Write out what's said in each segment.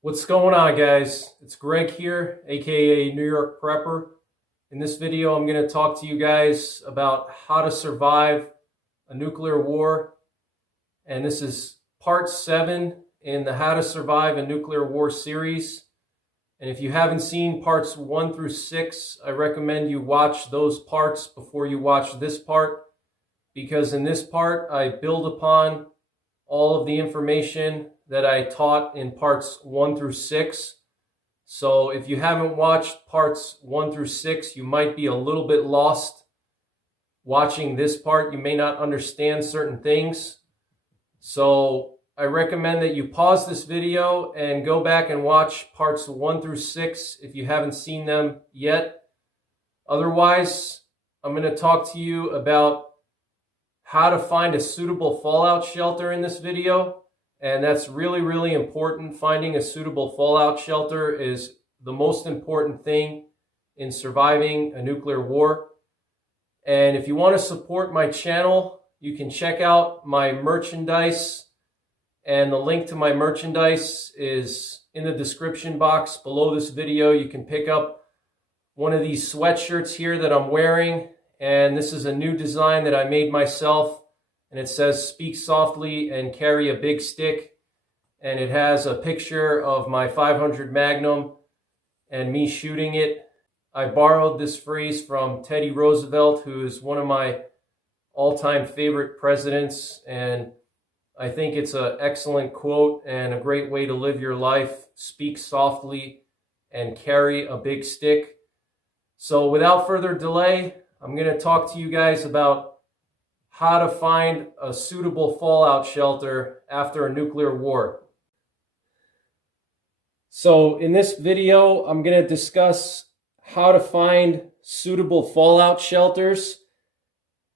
What's going on, guys? It's Greg here, aka New York Prepper. In this video, I'm going to talk to you guys about how to survive a nuclear war. And this is part 7 in the How to Survive a Nuclear War series. And if you haven't seen parts 1 through 6, I recommend you watch those parts before you watch this part, because in this part, I build upon all of the information that I taught in parts 1 through 6. So if you haven't watched parts 1 through 6, you might be a little bit lost watching this part. You may not understand certain things. So I recommend that you pause this video and go back and watch parts 1 through 6 if you haven't seen them yet. Otherwise, I'm going to talk to you about how to find a suitable fallout shelter in this video. And that's really, really important. Finding a suitable fallout shelter is the most important thing in surviving a nuclear war. And if you want to support my channel, you can check out my merchandise. And the link to my merchandise is in the description box below this video. You can pick up one of these sweatshirts here that I'm wearing. And this is a new design that I made myself. And it says, "Speak softly and carry a big stick." And it has a picture of my 500 Magnum and me shooting it. I borrowed this phrase from Teddy Roosevelt, who is one of my all-time favorite presidents. And I think it's an excellent quote and a great way to live your life. Speak softly and carry a big stick. So without further delay, I'm going to talk to you guys about how to find a suitable fallout shelter after a nuclear war. So in this video, I'm going to discuss how to find suitable fallout shelters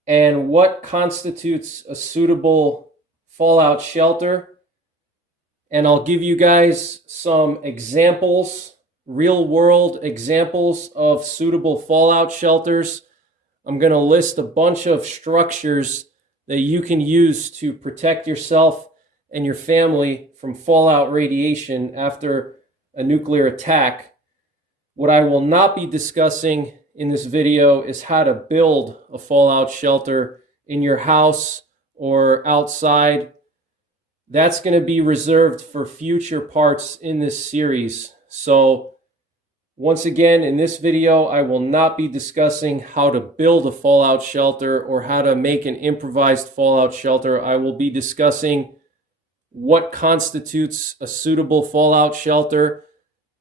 and what constitutes a suitable fallout shelter. And I'll give you guys some examples, real-world examples of suitable fallout shelters. I'm going to list a bunch of structures that you can use to protect yourself and your family from fallout radiation after a nuclear attack. What I will not be discussing in this video is how to build a fallout shelter in your house or outside. That's going to be reserved for future parts in this series. So once again, in this video, I will not be discussing how to build a fallout shelter or how to make an improvised fallout shelter. I will be discussing what constitutes a suitable fallout shelter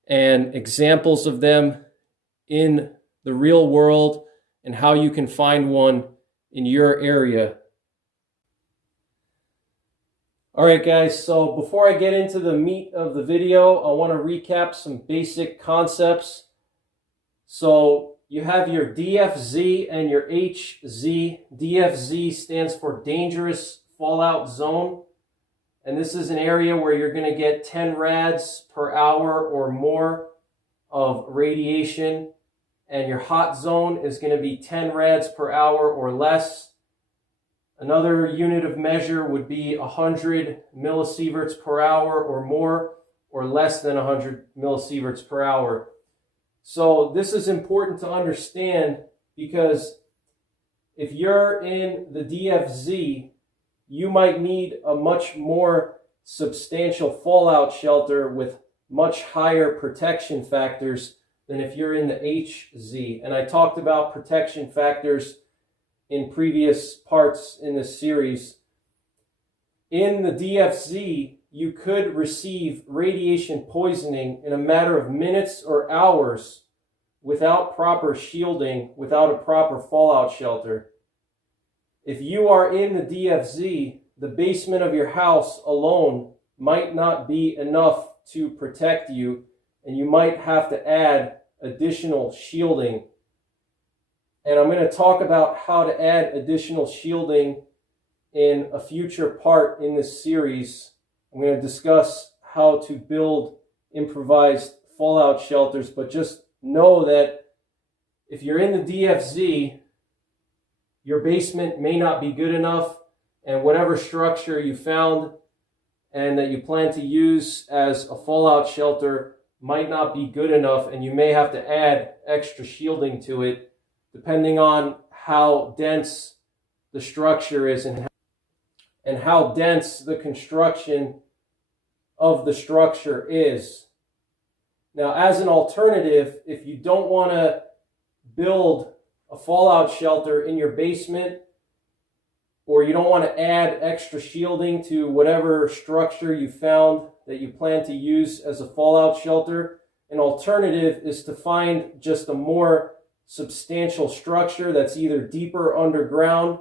and examples of them in the real world and how you can find one in your area. All right, guys, so before I get into the meat of the video, I want to recap some basic concepts. So you have your DFZ and your HZ. DFZ stands for dangerous fallout zone. And this is an area where you're going to get 10 rads per hour or more of radiation. And your hot zone is going to be 10 rads per hour or less. Another unit of measure would be 100 millisieverts per hour or more, or less than 100 millisieverts per hour. So this is important to understand, because if you're in the DFZ, you might need a much more substantial fallout shelter with much higher protection factors than if you're in the HZ. And I talked about protection factors in previous parts in this series. In the DFZ, you could receive radiation poisoning in a matter of minutes or hours without proper shielding, without a proper fallout shelter. If you are in the DFZ, the basement of your house alone might not be enough to protect you, and you might have to add additional shielding. And I'm going to talk about how to add additional shielding in a future part in this series. I'm going to discuss how to build improvised fallout shelters, but just know that if you're in the DFZ, your basement may not be good enough, and whatever structure you found and that you plan to use as a fallout shelter might not be good enough, and you may have to add extra shielding to it depending on how dense the structure is and how dense the construction of the structure is. Now, as an alternative, if you don't want to build a fallout shelter in your basement, or you don't want to add extra shielding to whatever structure you found that you plan to use as a fallout shelter, an alternative is to find just a more substantial structure that's either deeper underground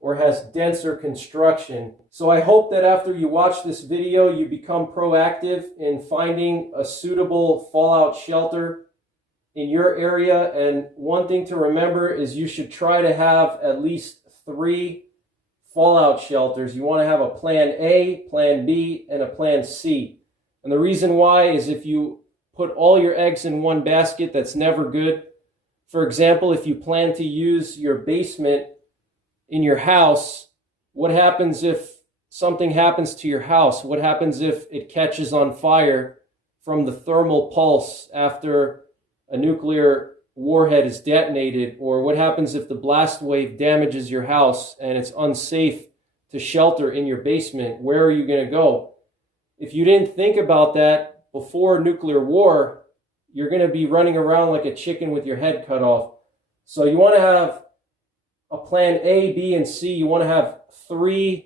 or has denser construction. So I hope that after you watch this video, you become proactive in finding a suitable fallout shelter in your area. And one thing to remember is you should try to have at least 3 fallout shelters. You want to have a plan A, plan B, and a plan C. And the reason why is if you put all your eggs in one basket, that's never good. For example, if you plan to use your basement in your house, what happens if something happens to your house? What happens if it catches on fire from the thermal pulse after a nuclear warhead is detonated? Or what happens if the blast wave damages your house and it's unsafe to shelter in your basement? Where are you going to go? If you didn't think about that before nuclear war, you're going to be running around like a chicken with your head cut off. So you want to have a plan A, B, and C. You want to have 3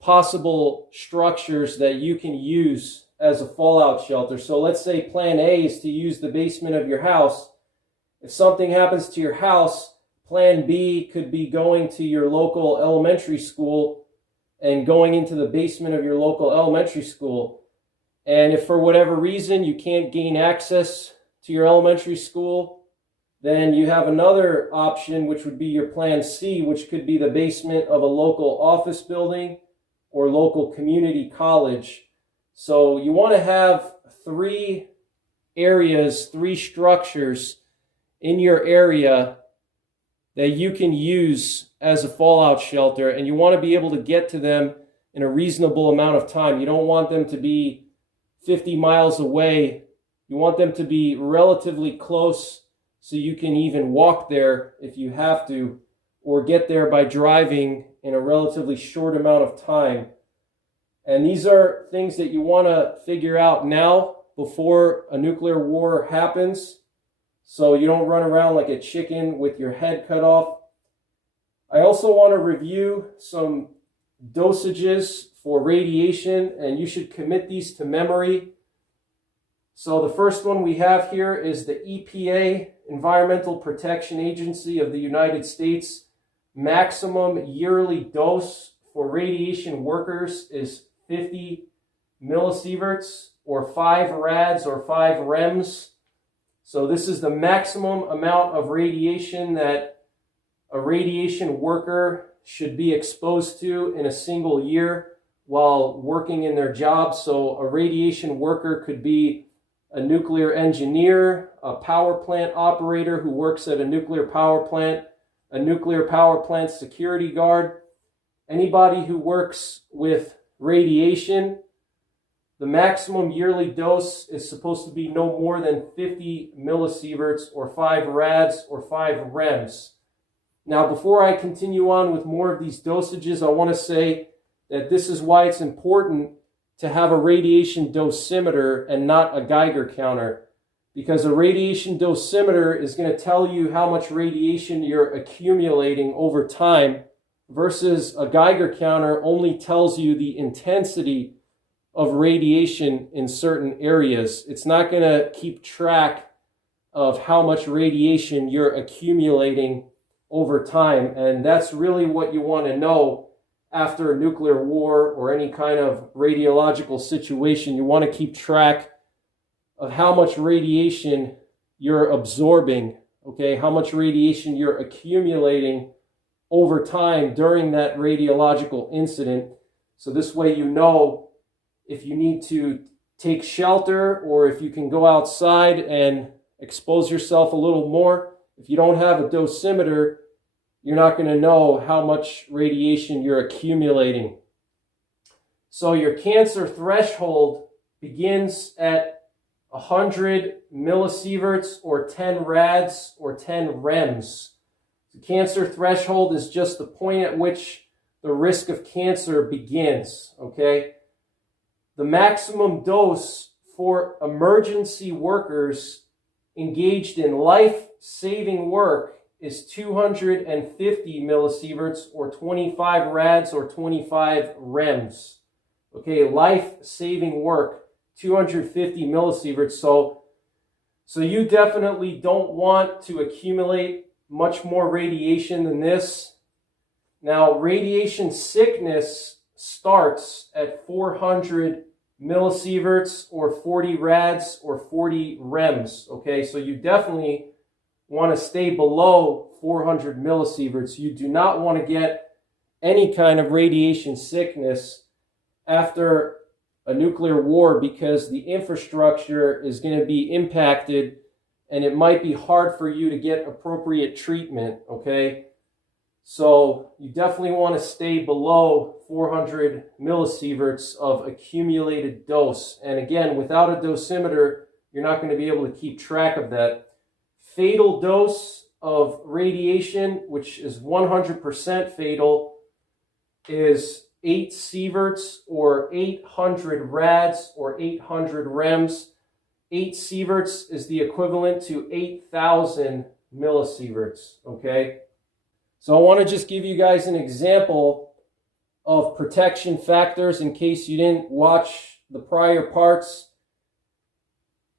possible structures that you can use as a fallout shelter. So let's say plan A is to use the basement of your house. If something happens to your house, plan B could be going to your local elementary school and going into the basement of your local elementary school. And if for whatever reason you can't gain access to your elementary school, then you have another option, which would be your plan C, which could be the basement of a local office building or local community college. So you want to have 3 areas, 3 structures in your area that you can use as a fallout shelter, and you want to be able to get to them in a reasonable amount of time. You don't want them to be 50 miles away. You want them to be relatively close so you can even walk there if you have to, or get there by driving in a relatively short amount of time. And these are things that you want to figure out now before a nuclear war happens, so you don't run around like a chicken with your head cut off. I also want to review some dosages for radiation, and you should commit these to memory. So the first one we have here is the EPA, Environmental Protection Agency of the United States. Maximum yearly dose for radiation workers is 50 millisieverts, or 5 rads, or 5 rems. So this is the maximum amount of radiation that a radiation worker should be exposed to in a single year while working in their job. So a radiation worker could be a nuclear engineer, a power plant operator who works at a nuclear power plant, a nuclear power plant security guard, anybody who works with radiation. The maximum yearly dose is supposed to be no more than 50 millisieverts, or 5 rads, or 5 rems. Now, before I continue on with more of these dosages, I want to say that this is why it's important to have a radiation dosimeter and not a Geiger counter, because a radiation dosimeter is going to tell you how much radiation you're accumulating over time, versus a Geiger counter only tells you the intensity of radiation in certain areas. It's not going to keep track of how much radiation you're accumulating over time, and that's really what you want to know after a nuclear war or any kind of radiological situation. You want to keep track of how much radiation you're absorbing, okay? How much radiation you're accumulating over time during that radiological incident. So this way you know if you need to take shelter or if you can go outside and expose yourself a little more. If you don't have a dosimeter, you're not going to know how much radiation you're accumulating. So your cancer threshold begins at 100 millisieverts or 10 rads or 10 rems. The cancer threshold is just the point at which the risk of cancer begins, okay? The maximum dose for emergency workers engaged in life-saving work is 250 millisieverts or 25 rads or 25 rems. Okay, life-saving work, 250 millisieverts. So you definitely don't want to accumulate much more radiation than this. Now, radiation sickness starts at 400 millisieverts or 40 rads or 40 rems. Okay, so you definitely want to stay below 400 millisieverts. You do not want to get any kind of radiation sickness after a nuclear war, because the infrastructure is going to be impacted and it might be hard for you to get appropriate treatment, okay? So you definitely want to stay below 400 millisieverts of accumulated dose. And again, without a dosimeter, you're not going to be able to keep track of that. Fatal dose of radiation, which is 100% fatal, is 8 sieverts or 800 rads or 800 rems. 8 sieverts is the equivalent to 8,000 millisieverts, okay? So I want to just give you guys an example of protection factors in case you didn't watch the prior parts.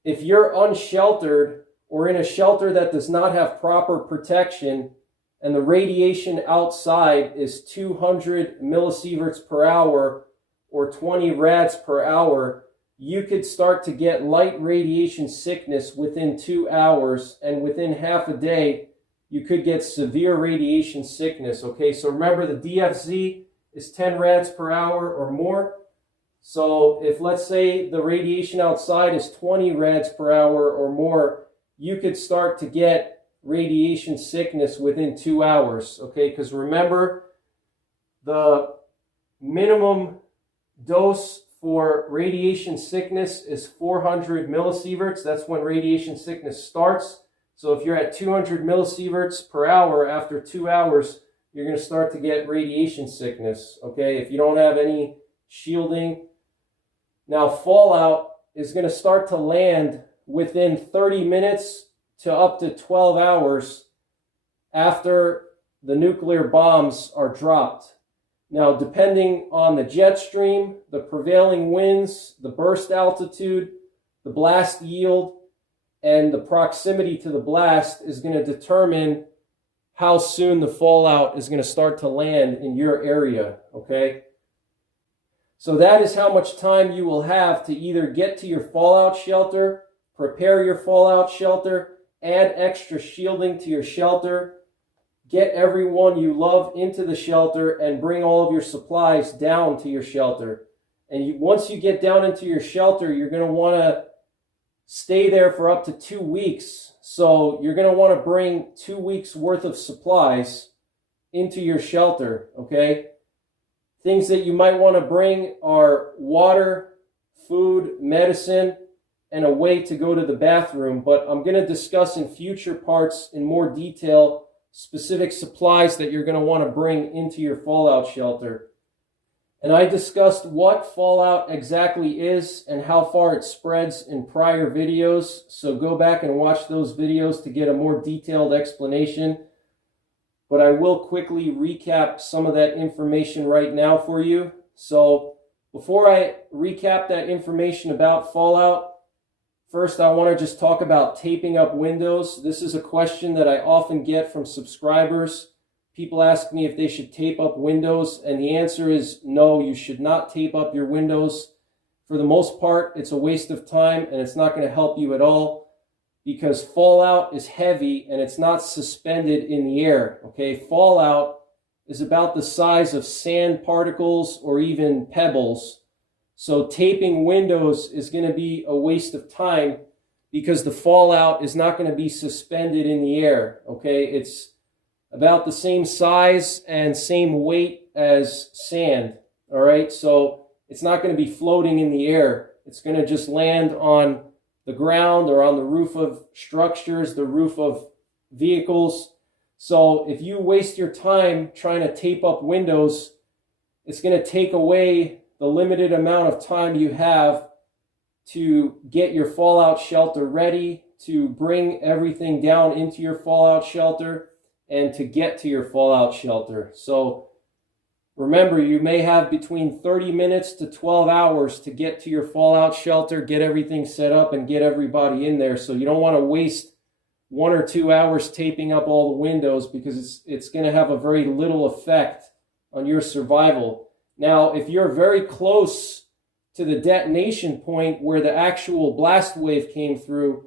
If you're unsheltered or in a shelter that does not have proper protection, and the radiation outside is 200 millisieverts per hour or 20 rads per hour, you could start to get light radiation sickness within 2 hours, and within half a day, you could get severe radiation sickness, okay? So remember, the DFZ is 10 rads per hour or more. So if, let's say, the radiation outside is 20 rads per hour or more, you could start to get radiation sickness within 2 hours, okay? Because remember, the minimum dose for radiation sickness is 400 millisieverts. That's when radiation sickness starts. So if you're at 200 millisieverts per hour, after 2 hours, you're going to start to get radiation sickness, okay? If you don't have any shielding. Now, fallout is going to start to land within 30 minutes to up to 12 hours after the nuclear bombs are dropped. Now, depending on the jet stream, the prevailing winds, the burst altitude, the blast yield, and the proximity to the blast is going to determine how soon the fallout is going to start to land in your area, okay? So that is how much time you will have to either get to your fallout shelter, prepare your fallout shelter, add extra shielding to your shelter, get everyone you love into the shelter, and bring all of your supplies down to your shelter. And once you get down into your shelter, you're going to want to stay there for up to 2 weeks. So you're going to want to bring 2 weeks worth of supplies into your shelter, okay? Things that you might want to bring are water, food, medicine, and a way to go to the bathroom. But I'm going to discuss in future parts in more detail specific supplies that you're going to want to bring into your fallout shelter. And I discussed what fallout exactly is and how far it spreads in prior videos. So go back and watch those videos to get a more detailed explanation. But I will quickly recap some of that information right now for you. So before I recap that information about fallout, first, I want to just talk about taping up windows. This is a question that I often get from subscribers. People ask me if they should tape up windows, and the answer is no, you should not tape up your windows. For the most part, it's a waste of time, and it's not going to help you at all because fallout is heavy and it's not suspended in the air, okay? Fallout is about the size of sand particles or even pebbles. So taping windows is going to be a waste of time because the fallout is not going to be suspended in the air, okay? It's about the same size and same weight as sand, all right? So it's not going to be floating in the air. It's going to just land on the ground or on the roof of structures, the roof of vehicles. So if you waste your time trying to tape up windows, it's going to take away the limited amount of time you have to get your fallout shelter ready, to bring everything down into your fallout shelter, and to get to your fallout shelter. So remember, you may have between 30 minutes to 12 hours to get to your fallout shelter, get everything set up, and get everybody in there. So you don't want to waste 1 or 2 hours taping up all the windows, because it's going to have a very little effect on your survival. Now, if you're very close to the detonation point where the actual blast wave came through,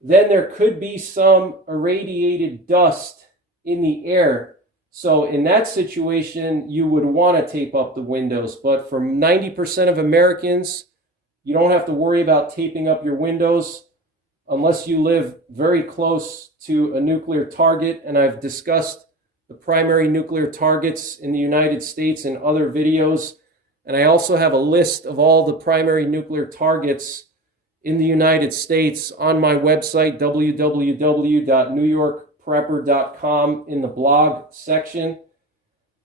then there could be some irradiated dust in the air. So in that situation, you would want to tape up the windows. But for 90% of Americans, you don't have to worry about taping up your windows unless you live very close to a nuclear target. And I've discussed the primary nuclear targets in the United States in other videos. And I also have a list of all the primary nuclear targets in the United States on my website, www.newyorkprepper.com, in the blog section.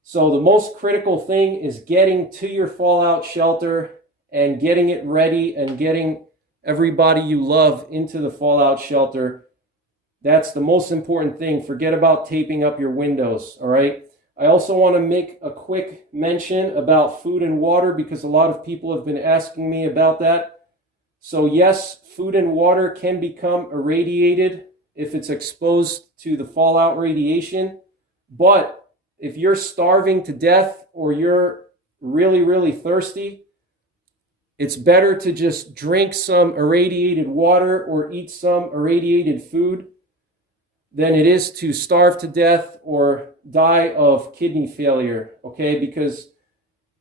So the most critical thing is getting to your fallout shelter and getting it ready and getting everybody you love into the fallout shelter. That's the most important thing. Forget about taping up your windows, all right? I also want to make a quick mention about food and water, because a lot of people have been asking me about that. So yes, food and water can become irradiated if it's exposed to the fallout radiation. But if you're starving to death or you're really, really thirsty, it's better to just drink some irradiated water or eat some irradiated food than it is to starve to death or die of kidney failure, okay? Because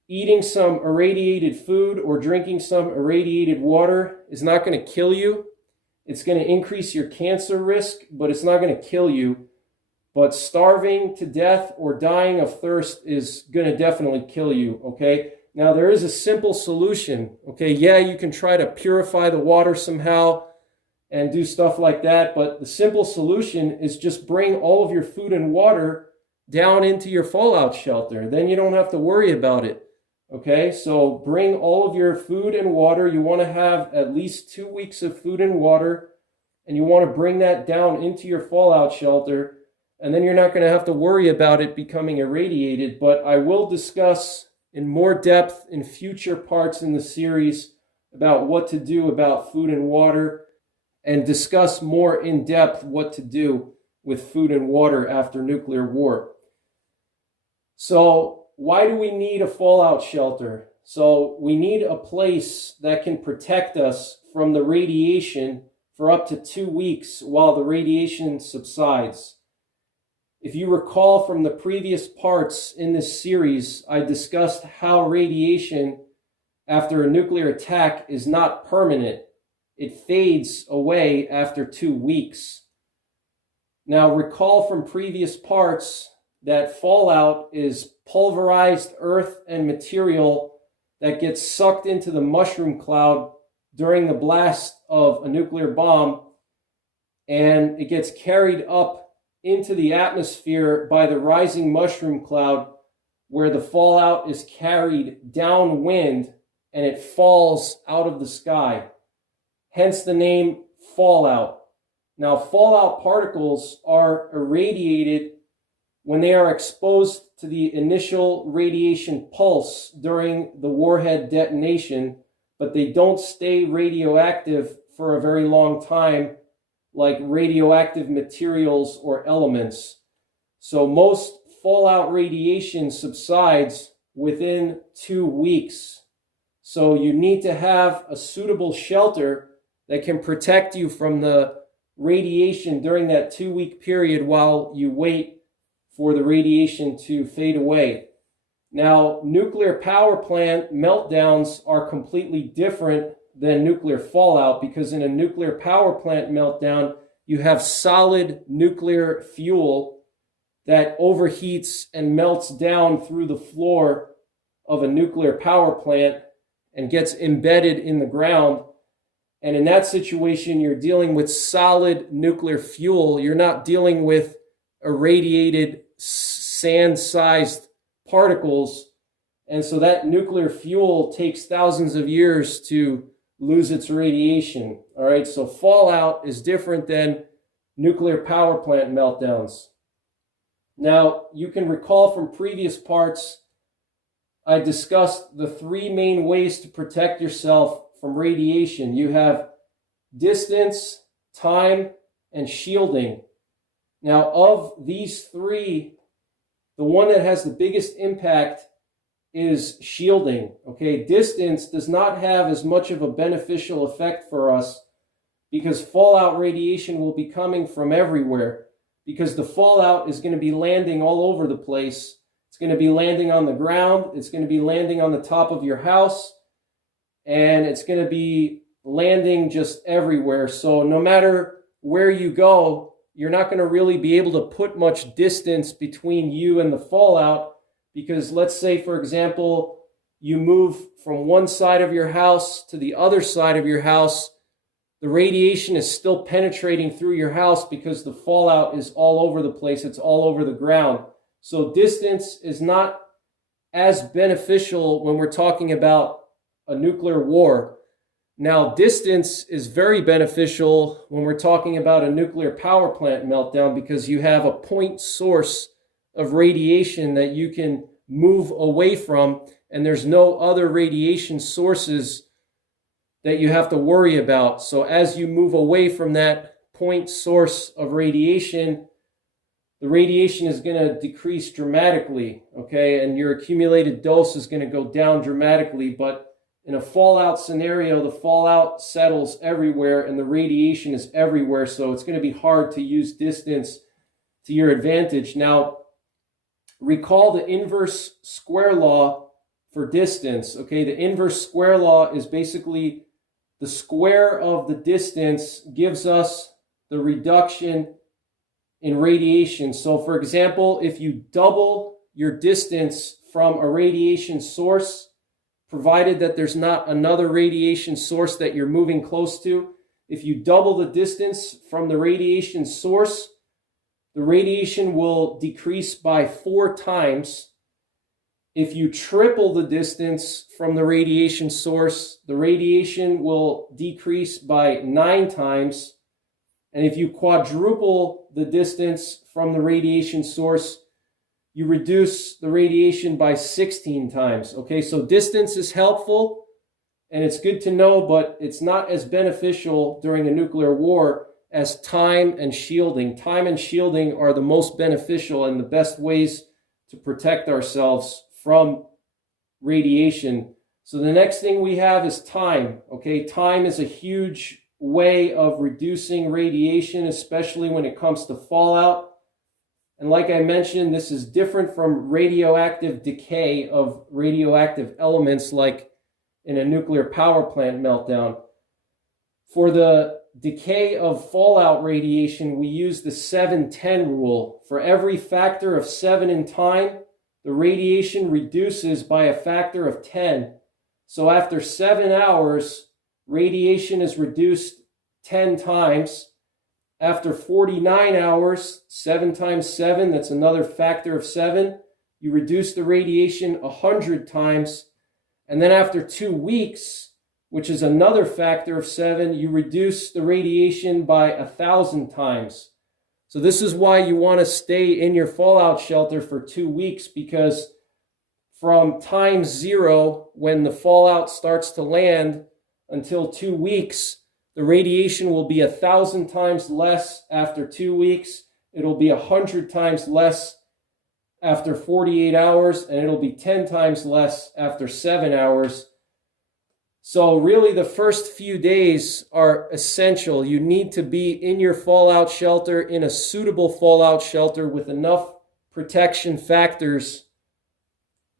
eating some irradiated food or drinking some irradiated water is not going to kill you. It's going to increase your cancer risk, but it's not going to kill you. But starving to death or dying of thirst is going to definitely kill you, okay? Now, there is a simple solution, okay? Yeah, you can try to purify the water somehow and do stuff like that, but the simple solution is just bring all of your food and water down into your fallout shelter. Then you don't have to worry about it, okay? So bring all of your food and water. You want to have at least 2 weeks of food and water, and you want to bring that down into your fallout shelter, and then you're not going to have to worry about it becoming irradiated. But I will discuss in more depth in future parts in the series about what to do about food and water, and discuss more in depth what to do with food and water after nuclear war. So why do we need a fallout shelter? So we need a place that can protect us from the radiation for up to 2 weeks while the radiation subsides. If you recall from the previous parts in this series, I discussed how radiation after a nuclear attack is not permanent. It fades away after 2 weeks. Now, recall from previous parts that fallout is pulverized earth and material that gets sucked into the mushroom cloud during the blast of a nuclear bomb, and it gets carried up into the atmosphere by the rising mushroom cloud, where the fallout is carried downwind and it falls out of the sky. Hence the name fallout. Now, fallout particles are irradiated when they are exposed to the initial radiation pulse during the warhead detonation, but they don't stay radioactive for a very long time like radioactive materials or elements. So most fallout radiation subsides within 2 weeks. So you need to have a suitable shelter that can protect you from the radiation during that 2-week period while you wait for the radiation to fade away. Now, nuclear power plant meltdowns are completely different than nuclear fallout, because in a nuclear power plant meltdown, you have solid nuclear fuel that overheats and melts down through the floor of a nuclear power plant and gets embedded in the ground. And in that situation, you're dealing with solid nuclear fuel. You're not dealing with irradiated sand-sized particles. And so that nuclear fuel takes thousands of years to lose its radiation. All right, so fallout is different than nuclear power plant meltdowns. Now, you can recall from previous parts, I discussed the three main ways to protect yourself from radiation. You have distance, time, and shielding. Now, of these three, the one that has the biggest impact is shielding. Okay, distance does not have as much of a beneficial effect for us because fallout radiation will be coming from everywhere, because the fallout is going to be landing all over the place. It's going to be landing on the ground, it's going to be landing on the top of your house, and it's going to be landing just everywhere. So no matter where you go, you're not going to really be able to put much distance between you and the fallout, because let's say, for example, you move from one side of your house to the other side of your house, the radiation is still penetrating through your house because the fallout is all over the place. It's all over the ground. So distance is not as beneficial when we're talking about a nuclear war. Now, distance is very beneficial when we're talking about a nuclear power plant meltdown, because you have a point source of radiation that you can move away from, and there's no other radiation sources that you have to worry about. So as you move away from that point source of radiation, the radiation is going to decrease dramatically, okay? And your accumulated dose is going to go down dramatically. But in a fallout scenario, the fallout settles everywhere and the radiation is everywhere. So it's going to be hard to use distance to your advantage. Now, recall the inverse square law for distance, okay? The inverse square law is basically the square of the distance gives us the reduction in radiation. So for example, if you double your distance from a radiation source, provided that there's not another radiation source that you're moving close to, if you double the distance from the radiation source, the radiation will decrease by 4 times. If you triple the distance from the radiation source, the radiation will decrease by 9 times. And if you quadruple the distance from the radiation source, you reduce the radiation by 16 times. Okay, so distance is helpful and it's good to know, but it's not as beneficial during a nuclear war as time and shielding. Time and shielding are the most beneficial and the best ways to protect ourselves from radiation. So the next thing we have is time. Okay, time is a huge way of reducing radiation, especially when it comes to fallout. And like I mentioned, this is different from radioactive decay of radioactive elements like in a nuclear power plant meltdown. For the decay of fallout radiation, we use the 7-10 rule. For every factor of 7 in time, the radiation reduces by a factor of 10. So after 7 hours, radiation is reduced 10 times. After 49 hours, 7 times 7, that's another factor of 7, you reduce the radiation 100 times. And then after 2 weeks, which is another factor of 7, you reduce the radiation by 1,000 times. So this is why you want to stay in your fallout shelter for 2 weeks, because from time 0, when the fallout starts to land, until 2 weeks, the radiation will be 1,000 times less after 2 weeks. It'll be 100 times less after 48 hours, and it'll be 10 times less after 7 hours. So really the first few days are essential. You need to be in your fallout shelter, in a suitable fallout shelter with enough protection factors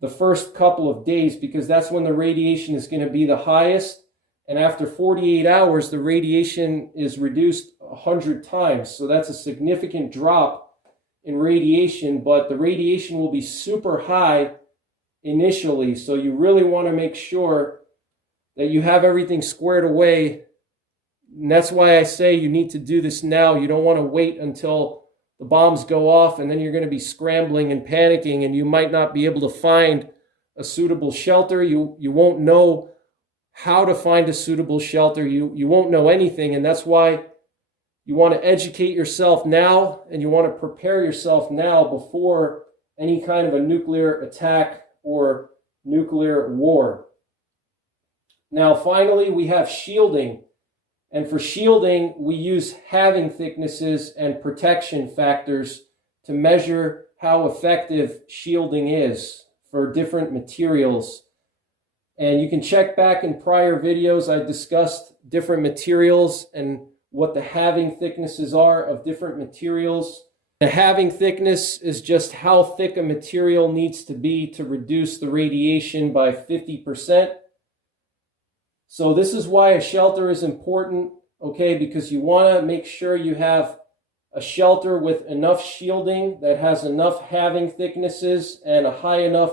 the first couple of days, because that's when the radiation is going to be the highest. And after 48 hours, the radiation is reduced 100 times. So that's a significant drop in radiation, but the radiation will be super high initially. So you really want to make sure that you have everything squared away. And that's why I say you need to do this now. You don't want to wait until the bombs go off, and then you're going to be scrambling and panicking, and you might not be able to find a suitable shelter. You won't know how to find a suitable shelter. You won't know anything, and that's why you want to educate yourself now, and you want to prepare yourself now before any kind of a nuclear attack or nuclear war. Now, finally, we have shielding. And for shielding, we use halving thicknesses and protection factors to measure how effective shielding is for different materials. And you can check back in prior videos. I discussed different materials and what the halving thicknesses are of different materials. The halving thickness is just how thick a material needs to be to reduce the radiation by 50%. So this is why a shelter is important, okay, because you want to make sure you have a shelter with enough shielding that has enough halving thicknesses and a high enough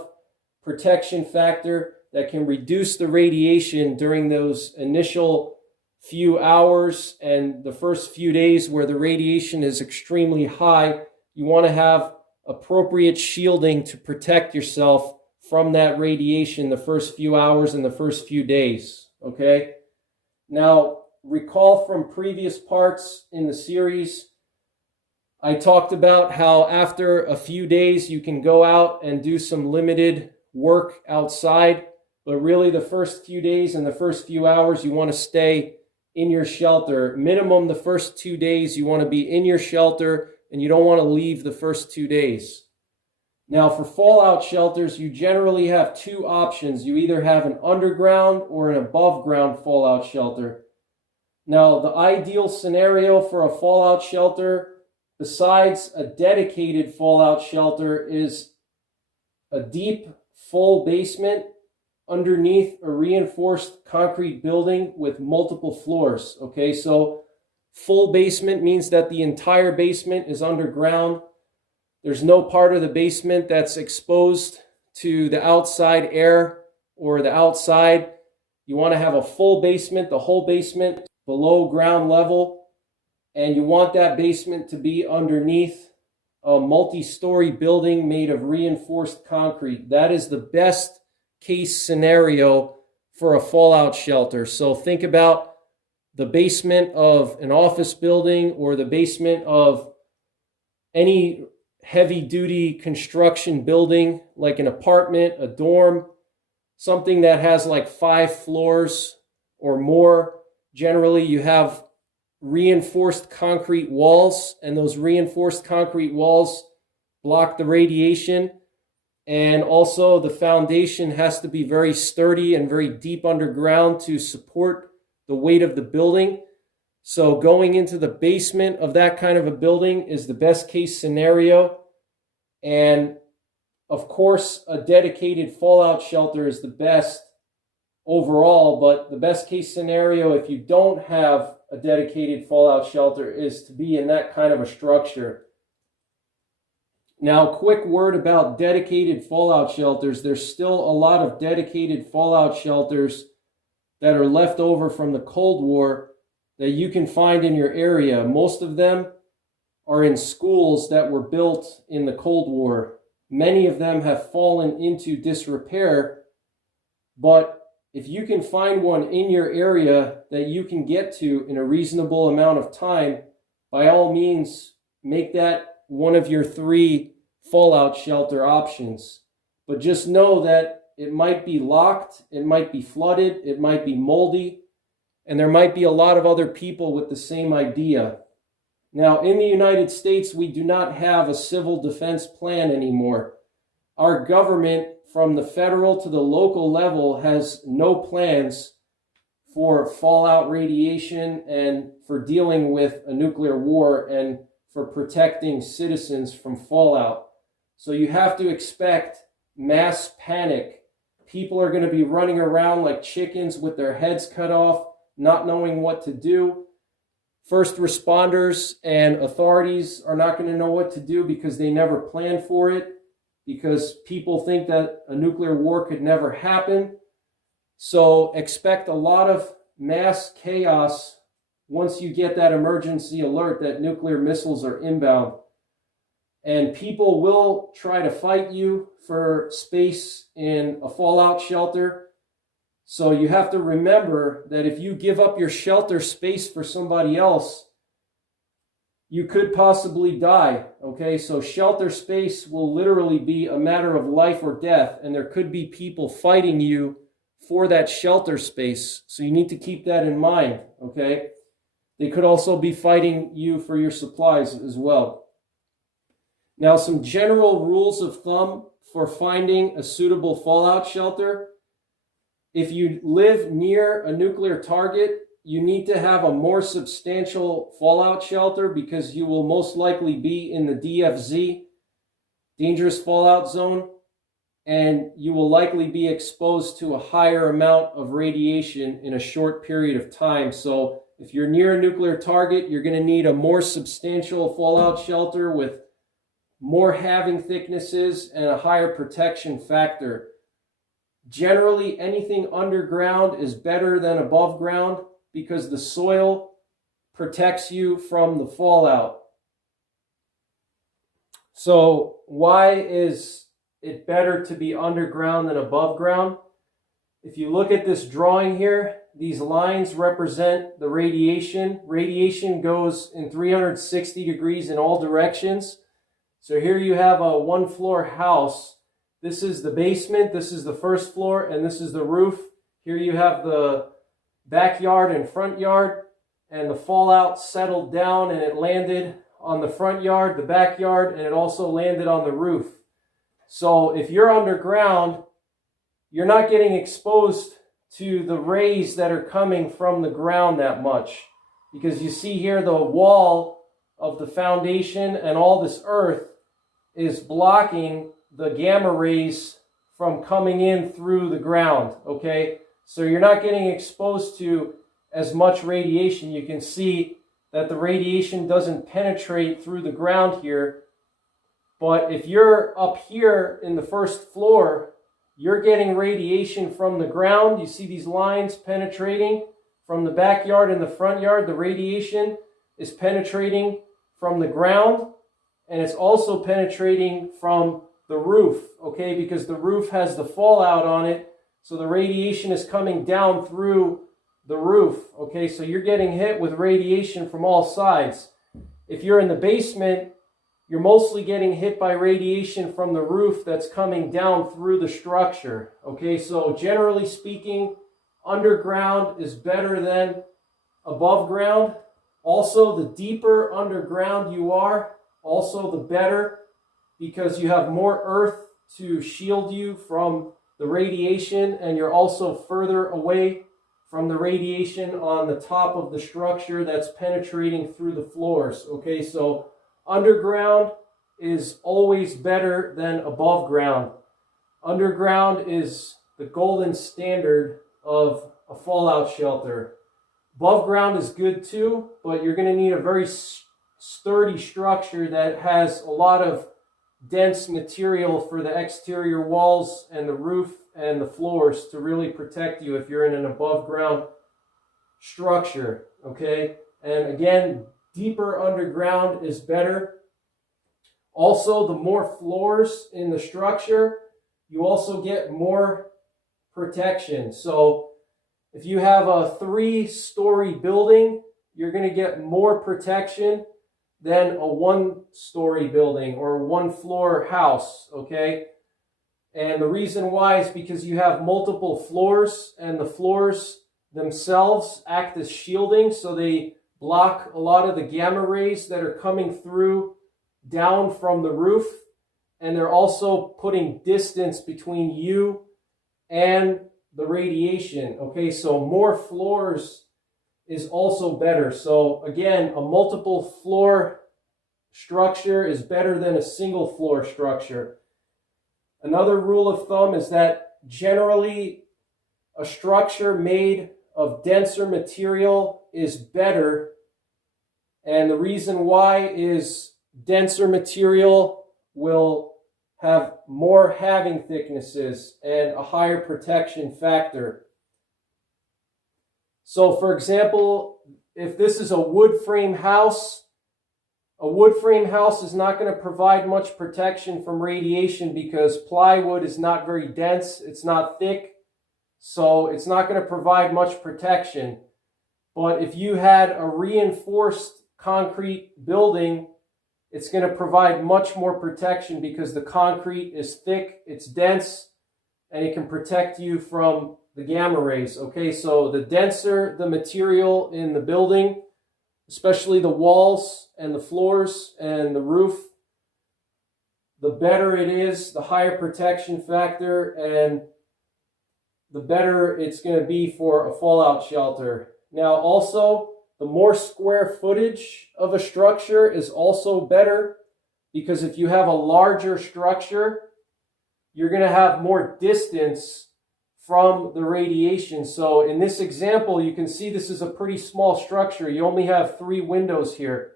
protection factor that can reduce the radiation during those initial few hours and the first few days where the radiation is extremely high. You want to have appropriate shielding to protect yourself from that radiation the first few hours and the first few days. Okay, now recall from previous parts in the series, I talked about how after a few days you can go out and do some limited work outside, but really the first few days and the first few hours you want to stay in your shelter. Minimum the first 2 days you want to be in your shelter, and you don't want to leave the first 2 days. Now, for fallout shelters, you generally have two options. You either have an underground or an above ground fallout shelter. Now, the ideal scenario for a fallout shelter, besides a dedicated fallout shelter, is a deep, full basement underneath a reinforced concrete building with multiple floors. Okay, so full basement means that the entire basement is underground. There's no part of the basement that's exposed to the outside air or the outside. You want to have a full basement, the whole basement below ground level, and you want that basement to be underneath a multi-story building made of reinforced concrete. That is the best case scenario for a fallout shelter. So think about the basement of an office building or the basement of any heavy-duty construction building, like an apartment, a dorm, something that has like 5 floors or more. Generally, you have reinforced concrete walls, and those reinforced concrete walls block the radiation. And also, the foundation has to be very sturdy and very deep underground to support the weight of the building. So going into the basement of that kind of a building is the best case scenario. And of course, a dedicated fallout shelter is the best overall, but the best case scenario, if you don't have a dedicated fallout shelter, is to be in that kind of a structure. Now, quick word about dedicated fallout shelters. There's still a lot of dedicated fallout shelters that are left over from the Cold War that you can find in your area. Most of them are in schools that were built in the Cold War. Many of them have fallen into disrepair, but if you can find one in your area that you can get to in a reasonable amount of time, by all means, make that one of your 3 fallout shelter options. But just know that it might be locked, it might be flooded, it might be moldy, and there might be a lot of other people with the same idea. Now, in the United States, we do not have a civil defense plan anymore. Our government, from the federal to the local level, has no plans for fallout radiation and for dealing with a nuclear war and for protecting citizens from fallout. So you have to expect mass panic. People are going to be running around like chickens with their heads cut off, not knowing what to do. First responders and authorities are not going to know what to do because they never planned for it. because people think that a nuclear war could never happen. So expect a lot of mass chaos once you get that emergency alert that nuclear missiles are inbound. And people will try to fight you for space in a fallout shelter. So you have to remember that if you give up your shelter space for somebody else, you could possibly die, okay? So shelter space will literally be a matter of life or death, and there could be people fighting you for that shelter space. So you need to keep that in mind, okay? They could also be fighting you for your supplies as well. Now, some general rules of thumb for finding a suitable fallout shelter. If you live near a nuclear target, you need to have a more substantial fallout shelter because you will most likely be in the DFZ, dangerous fallout zone, and you will likely be exposed to a higher amount of radiation in a short period of time. So if you're near a nuclear target, you're going to need a more substantial fallout shelter with more halving thicknesses and a higher protection factor. Generally, anything underground is better than above ground because the soil protects you from the fallout. So why is it better to be underground than above ground? If you look at this drawing here, these lines represent the radiation. Radiation goes in 360 degrees in all directions. So here you have a one-floor house. This is the basement, this is the first floor, and this is the roof. Here you have the backyard and front yard, and the fallout settled down and it landed on the front yard, the backyard, and it also landed on the roof. So if you're underground, you're not getting exposed to the rays that are coming from the ground that much, because you see here the wall of the foundation and all this earth is blocking the gamma rays from coming in through the ground, okay? So you're not getting exposed to as much radiation. You can see that the radiation doesn't penetrate through the ground here. But if you're up here in the first floor, you're getting radiation from the ground. You see these lines penetrating from the backyard and the front yard. The radiation is penetrating from the ground, and it's also penetrating from the roof, okay, because the roof has the fallout on it, so the radiation is coming down through the roof, okay, so you're getting hit with radiation from all sides. If you're in the basement, you're mostly getting hit by radiation from the roof that's coming down through the structure, okay, so generally speaking, underground is better than above ground. Also, the deeper underground you are, also the better, because you have more earth to shield you from the radiation, and you're also further away from the radiation on the top of the structure that's penetrating through the floors. Okay, so underground is always better than above ground. Underground is the golden standard of a fallout shelter. Above ground is good too, but you're going to need a very sturdy structure that has a lot of dense material for the exterior walls and the roof and the floors to really protect you if you're in an above ground structure, okay? And again, deeper underground is better. Also, the more floors in the structure, you also get more protection. So if you have a 3-story building, you're going to get more protection than a 1-story building or a 1-floor house, okay? And the reason why is because you have multiple floors, and the floors themselves act as shielding, so they block a lot of the gamma rays that are coming through down from the roof, and they're also putting distance between you and the radiation, okay? So more floors is also better. So again, a multiple floor structure is better than a single floor structure. Another rule of thumb is that generally a structure made of denser material is better. And the reason why is denser material will have more halving thicknesses and a higher protection factor. So for example, if this is a wood frame house is not going to provide much protection from radiation because plywood is not very dense, it's not thick, so it's not going to provide much protection. But if you had a reinforced concrete building, it's going to provide much more protection because the concrete is thick, it's dense, and it can protect you from the gamma rays. Okay, so the denser the material in the building, especially the walls and the floors and the roof, the better it is, the higher protection factor, and the better it's going to be for a fallout shelter. Now also, the more square footage of a structure is also better because if you have a larger structure, you're going to have more distance from the radiation. So in this example, you can see this is a pretty small structure. You only have 3 windows here.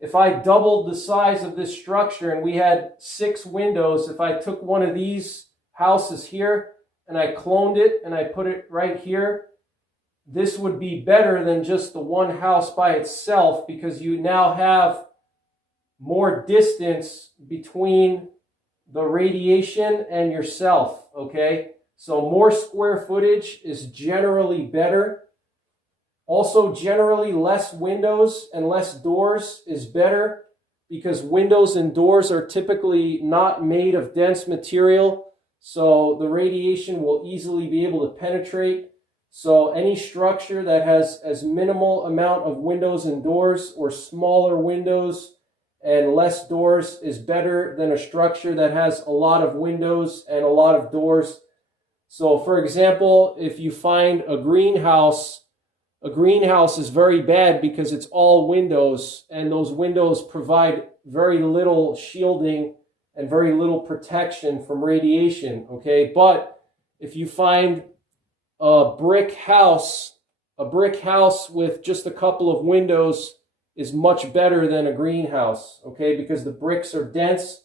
If I doubled the size of this structure and we had 6 windows, if I took one of these houses here and I cloned it and I put it right here, this would be better than just the one house by itself because you now have more distance between the radiation and yourself, okay? So more square footage is generally better. Also, generally less windows and less doors is better because windows and doors are typically not made of dense material, so the radiation will easily be able to penetrate. So any structure that has as minimal amount of windows and doors or smaller windows and less doors is better than a structure that has a lot of windows and a lot of doors. So for example, if you find a greenhouse is very bad because it's all windows and those windows provide very little shielding and very little protection from radiation, okay? But if you find a brick house with just a couple of windows is much better than a greenhouse, okay? Because the bricks are dense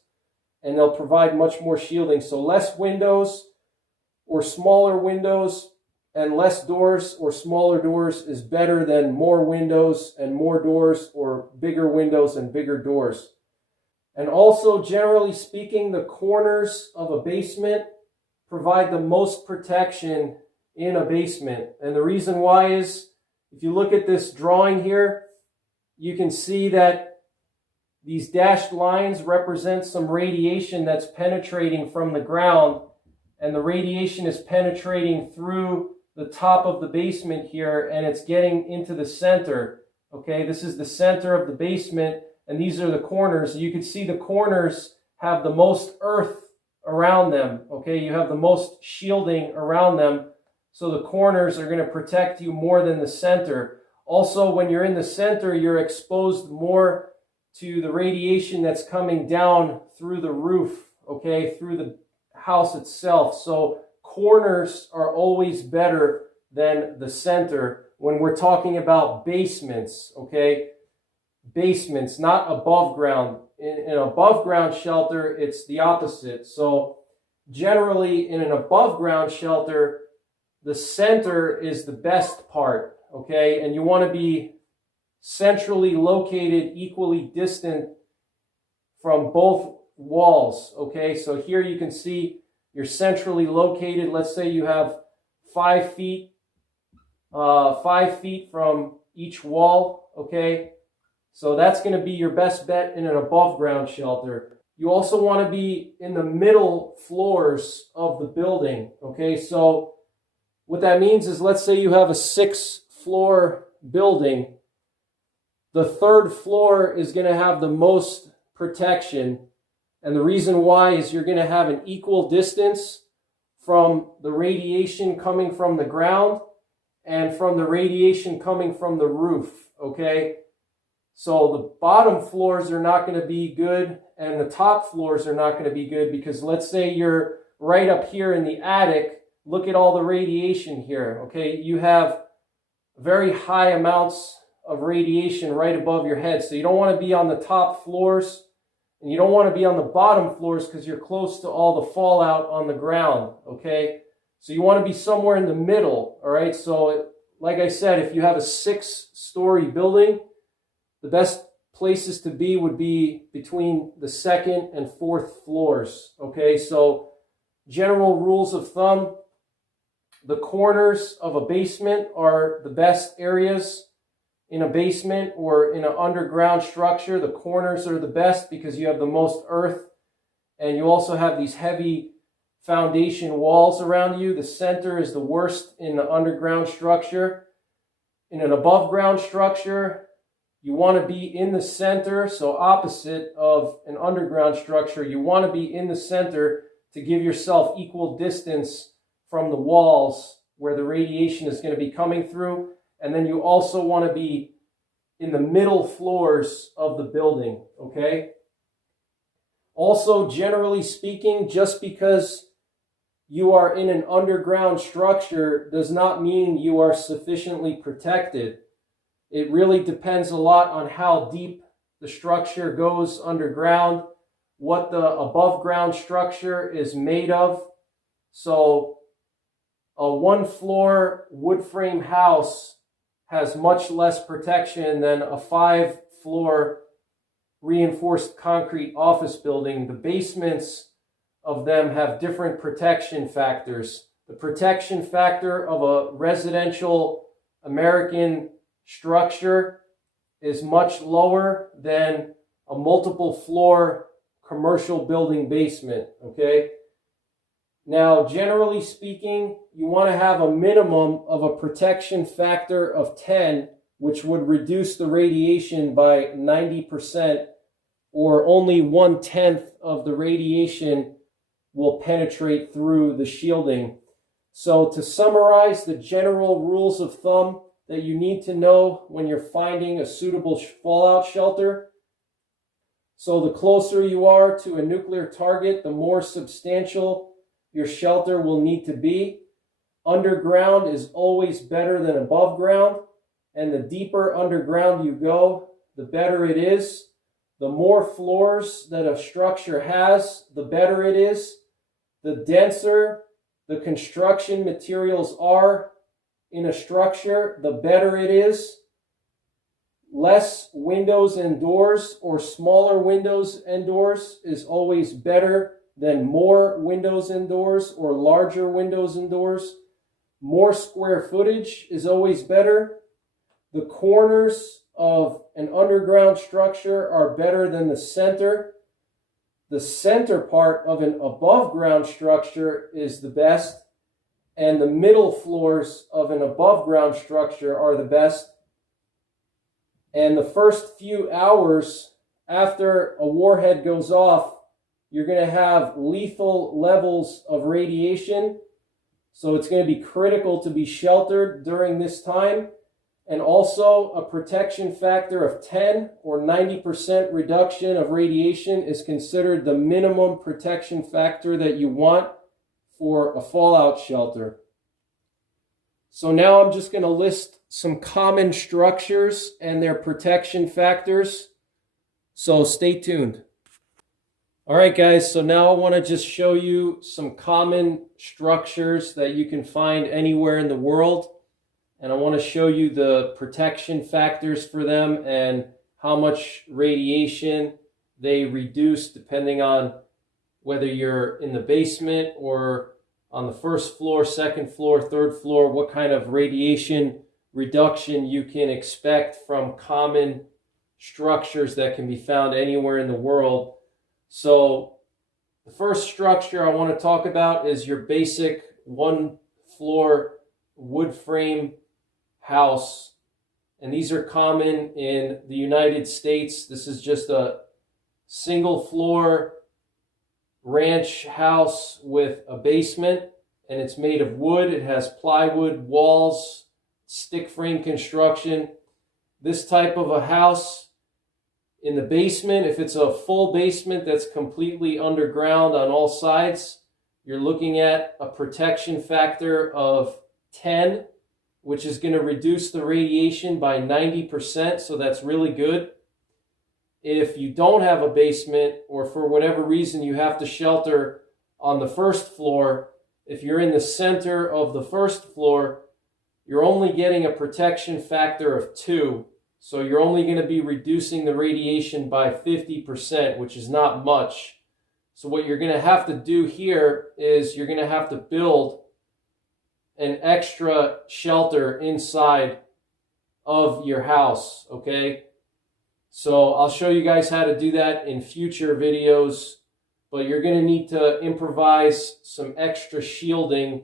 and they'll provide much more shielding. So less windows or smaller windows and less doors or smaller doors is better than more windows and more doors or bigger windows and bigger doors. And also, generally speaking, the corners of a basement provide the most protection in a basement. And the reason why is, if you look at this drawing here, you can see that these dashed lines represent some radiation that's penetrating from the ground, and the radiation is penetrating through the top of the basement here, and it's getting into the center. Okay, this is the center of the basement, and these are the corners. You can see the corners have the most earth around them. Okay, you have the most shielding around them. So the corners are going to protect you more than the center. Also, when you're in the center, you're exposed more to the radiation that's coming down through the roof, okay, through the house itself. So corners are always better than the center when we're talking about basements, okay? Basements, not above ground. In an above ground shelter, it's the opposite. So generally, in an above ground shelter, the center is the best part, okay? And you want to be centrally located, equally distant from both walls, okay? So here you can see you're centrally located. Let's say you have 5 feet from each wall, okay? So that's going to be your best bet in an above ground shelter. You also want to be in the middle floors of the building, okay? So what that means is, let's say you have a 6-floor building. The 3rd floor is going to have the most protection. And the reason why is you're going to have an equal distance from the radiation coming from the ground and from the radiation coming from the roof, okay? So the bottom floors are not going to be good and the top floors are not going to be good because let's say you're right up here in the attic. Look at all the radiation here, okay? You have very high amounts of radiation right above your head. So you don't want to be on the top floors And you don't want to be on the bottom floors because you're close to all the fallout on the ground, okay? So you want to be somewhere in the middle, all right? So like I said, if you have a 6-story building, the best places to be would be between the 2nd and 4th floors, okay? So general rules of thumb, the corners of a basement are the best areas in a basement or in an underground structure. The corners are the best because you have the most earth, and you also have these heavy foundation walls around you. The center is the worst in an underground structure. In an above ground structure, you want to be in the center, so opposite of an underground structure. You want to be in the center to give yourself equal distance from the walls where the radiation is going to be coming through. And then you also want to be in the middle floors of the building, okay? Also, generally speaking, just because you are in an underground structure does not mean you are sufficiently protected. It really depends a lot on how deep the structure goes underground, what the above ground structure is made of. So a 1-floor wood frame house has much less protection than a 5-floor reinforced concrete office building. The basements of them have different protection factors. The protection factor of a residential American structure is much lower than a multiple floor commercial building basement, okay? Now, generally speaking, you want to have a minimum of a protection factor of 10, which would reduce the radiation by 90%, or only 1/10 of the radiation will penetrate through the shielding. So to summarize the general rules of thumb that you need to know when you're finding a suitable fallout shelter. So the closer you are to a nuclear target, the more substantial your shelter will need to be. Underground is always better than above ground, and the deeper underground you go, the better it is. The more floors that a structure has, the better it is. The denser the construction materials are in a structure, the better it is. Less windows and doors or smaller windows and doors is always better than more windows and doors or larger windows and doors. More square footage is always better. The corners of an underground structure are better than the center. The center part of an above ground structure is the best, and the middle floors of an above ground structure are the best. And the first few hours after a warhead goes off, you're going to have lethal levels of radiation. So it's going to be critical to be sheltered during this time. And also a protection factor of 10 or 90% reduction of radiation is considered the minimum protection factor that you want for a fallout shelter. So now I'm just going to list some common structures and their protection factors. So stay tuned. All right, guys, so now I want to just show you some common structures that you can find anywhere in the world. And I want to show you the protection factors for them and how much radiation they reduce depending on whether you're in the basement or on the first floor, second floor, third floor, what kind of radiation reduction you can expect from common structures that can be found anywhere in the world. So the first structure I want to talk about is your basic 1-floor wood frame house. And these are common in the United States. This is just a single floor ranch house with a basement, and it's made of wood. It has plywood walls, stick frame construction. This type of a house in the basement, if it's a full basement that's completely underground on all sides, you're looking at a protection factor of 10, which is going to reduce the radiation by 90%, so that's really good. if you don't have a basement, or for whatever reason you have to shelter on the first floor, if you're in the center of the first floor, you're only getting a protection factor of 2. So you're only going to be reducing the radiation by 50%, which is not much. So what you're going to have to do here is you're going to have to build an extra shelter inside of your house, okay? So I'll show you guys how to do that in future videos, but you're going to need to improvise some extra shielding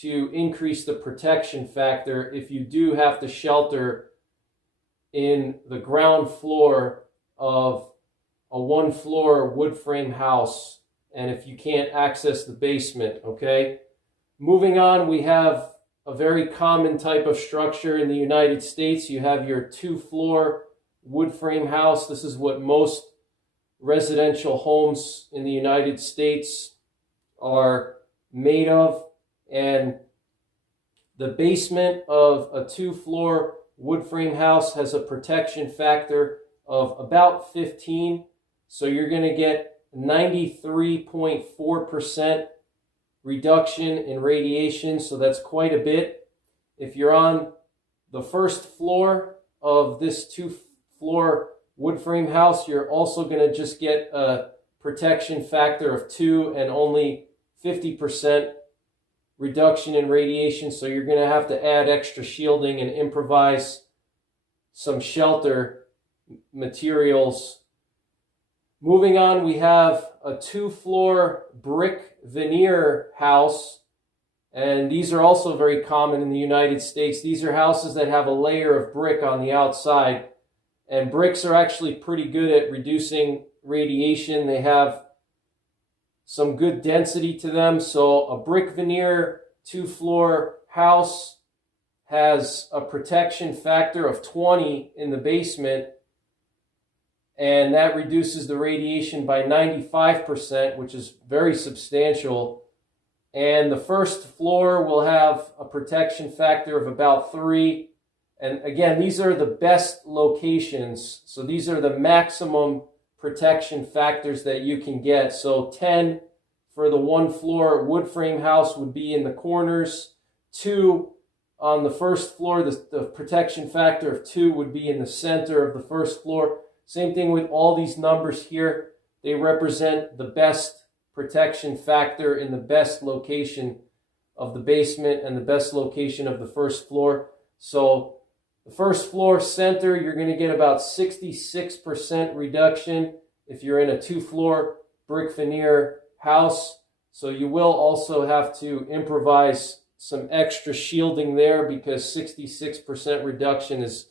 to increase the protection factor if you do have to shelter in the ground floor of a 1-floor wood frame house, and if you can't access the basement, okay? Moving on, we have a very common type of structure in the United States. You have your 2-floor wood frame house. This is what most residential homes in the United States are made of. And the basement of a 2-floor wood frame house has a protection factor of about 15. So you're going to get 93.4% reduction in radiation. So that's quite a bit. If you're on the first floor of this 2-floor wood frame house, you're also going to just get a protection factor of 2 and only 50% reduction in radiation. So you're going to have to add extra shielding and improvise some shelter materials. Moving on, we have a 2-floor brick veneer house, and these are also very common in the United States. These are houses that have a layer of brick on the outside, and bricks are actually pretty good at reducing radiation. They have some good density to them. So a brick veneer 2-floor house has a protection factor of 20 in the basement, and that reduces the radiation by 95%, which is very substantial. And the first floor will have a protection factor of about 3. And again, these are the best locations. So these are the maximum protection factors that you can get. So 10 for the 1-floor wood frame house would be in the corners. 2 on the first floor, the protection factor of 2 would be in the center of the first floor. Same thing with all these numbers here. They represent the best protection factor in the best location of the basement and the best location of the first floor. So the first floor center, you're going to get about 66% reduction if you're in a 2-floor brick veneer house. So you will also have to improvise some extra shielding there, because 66% reduction is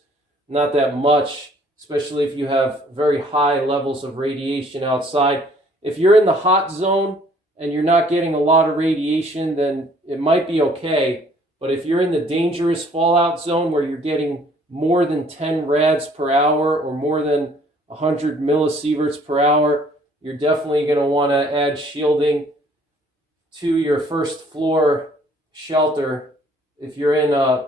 not that much, especially if you have very high levels of radiation outside. If you're in the hot zone and you're not getting a lot of radiation, then it might be okay. But if you're in the dangerous fallout zone where you're getting more than 10 rads per hour or more than 100 millisieverts per hour, you're definitely going to want to add shielding to your first floor shelter. If you're in a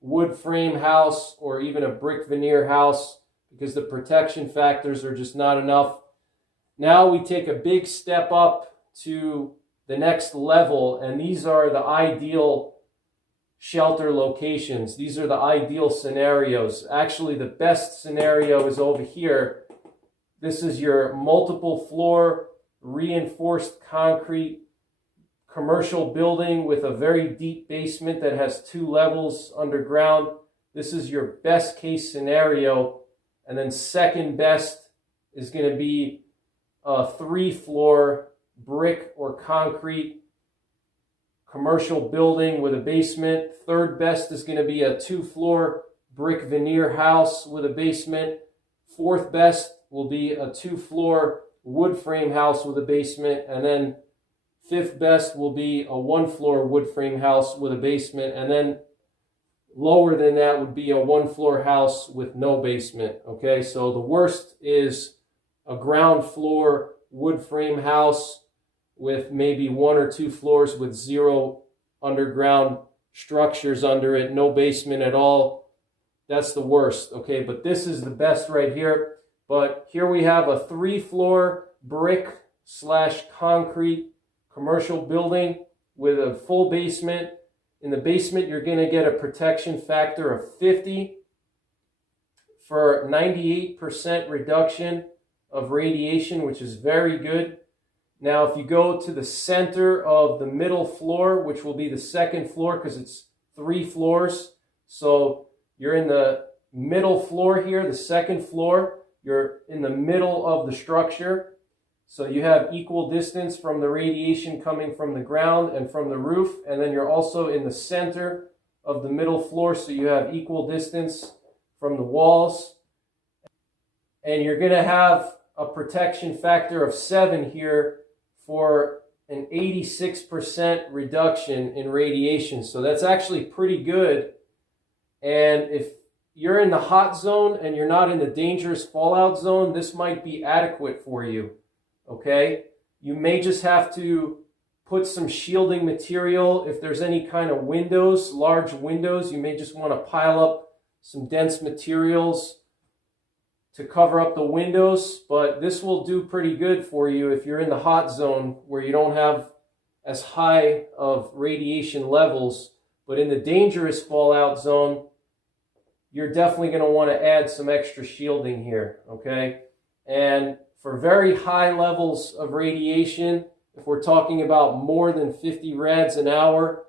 wood frame house or even a brick veneer house, because the protection factors are just not enough. Now we take a big step up to the next level, and these are the ideal shelter locations. These are the ideal scenarios. Actually, the best scenario is over here. This is your multiple floor reinforced concrete commercial building with a very deep basement that has 2 levels underground. This is your best case scenario. And then second best is going to be a 3-floor brick or concrete commercial building with a basement. Third best is going to be a 2-floor brick veneer house with a basement. Fourth best will be a 2-floor wood frame house with a basement. And then fifth best will be a 1-floor wood frame house with a basement. And then lower than that would be a 1-floor house with no basement. Okay, so the worst is a ground floor wood frame house with maybe 1 or 2 floors with 0 underground structures under it, no basement at all. That's the worst. Okay, but this is the best right here. But here we have a 3-floor brick / concrete commercial building with a full basement. In the basement, you're going to get a protection factor of 50 for 98% reduction of radiation, which is very good. Now, if you go to the center of the middle floor, which will be the second floor because it's 3 floors. So you're in the middle floor here, the second floor. You're in the middle of the structure. So you have equal distance from the radiation coming from the ground and from the roof. And then you're also in the center of the middle floor. So you have equal distance from the walls. And you're going to have a protection factor of 7 here for an 86% reduction in radiation. So that's actually pretty good. And if you're in the hot zone and you're not in the dangerous fallout zone, this might be adequate for you. Okay? You may just have to put some shielding material. If there's any kind of windows, large windows, you may just want to pile up some dense materials to cover up the windows, but this will do pretty good for you if you're in the hot zone where you don't have as high of radiation levels. But in the dangerous fallout zone, you're definitely going to want to add some extra shielding here, okay? And for very high levels of radiation, if we're talking about more than 50 rads an hour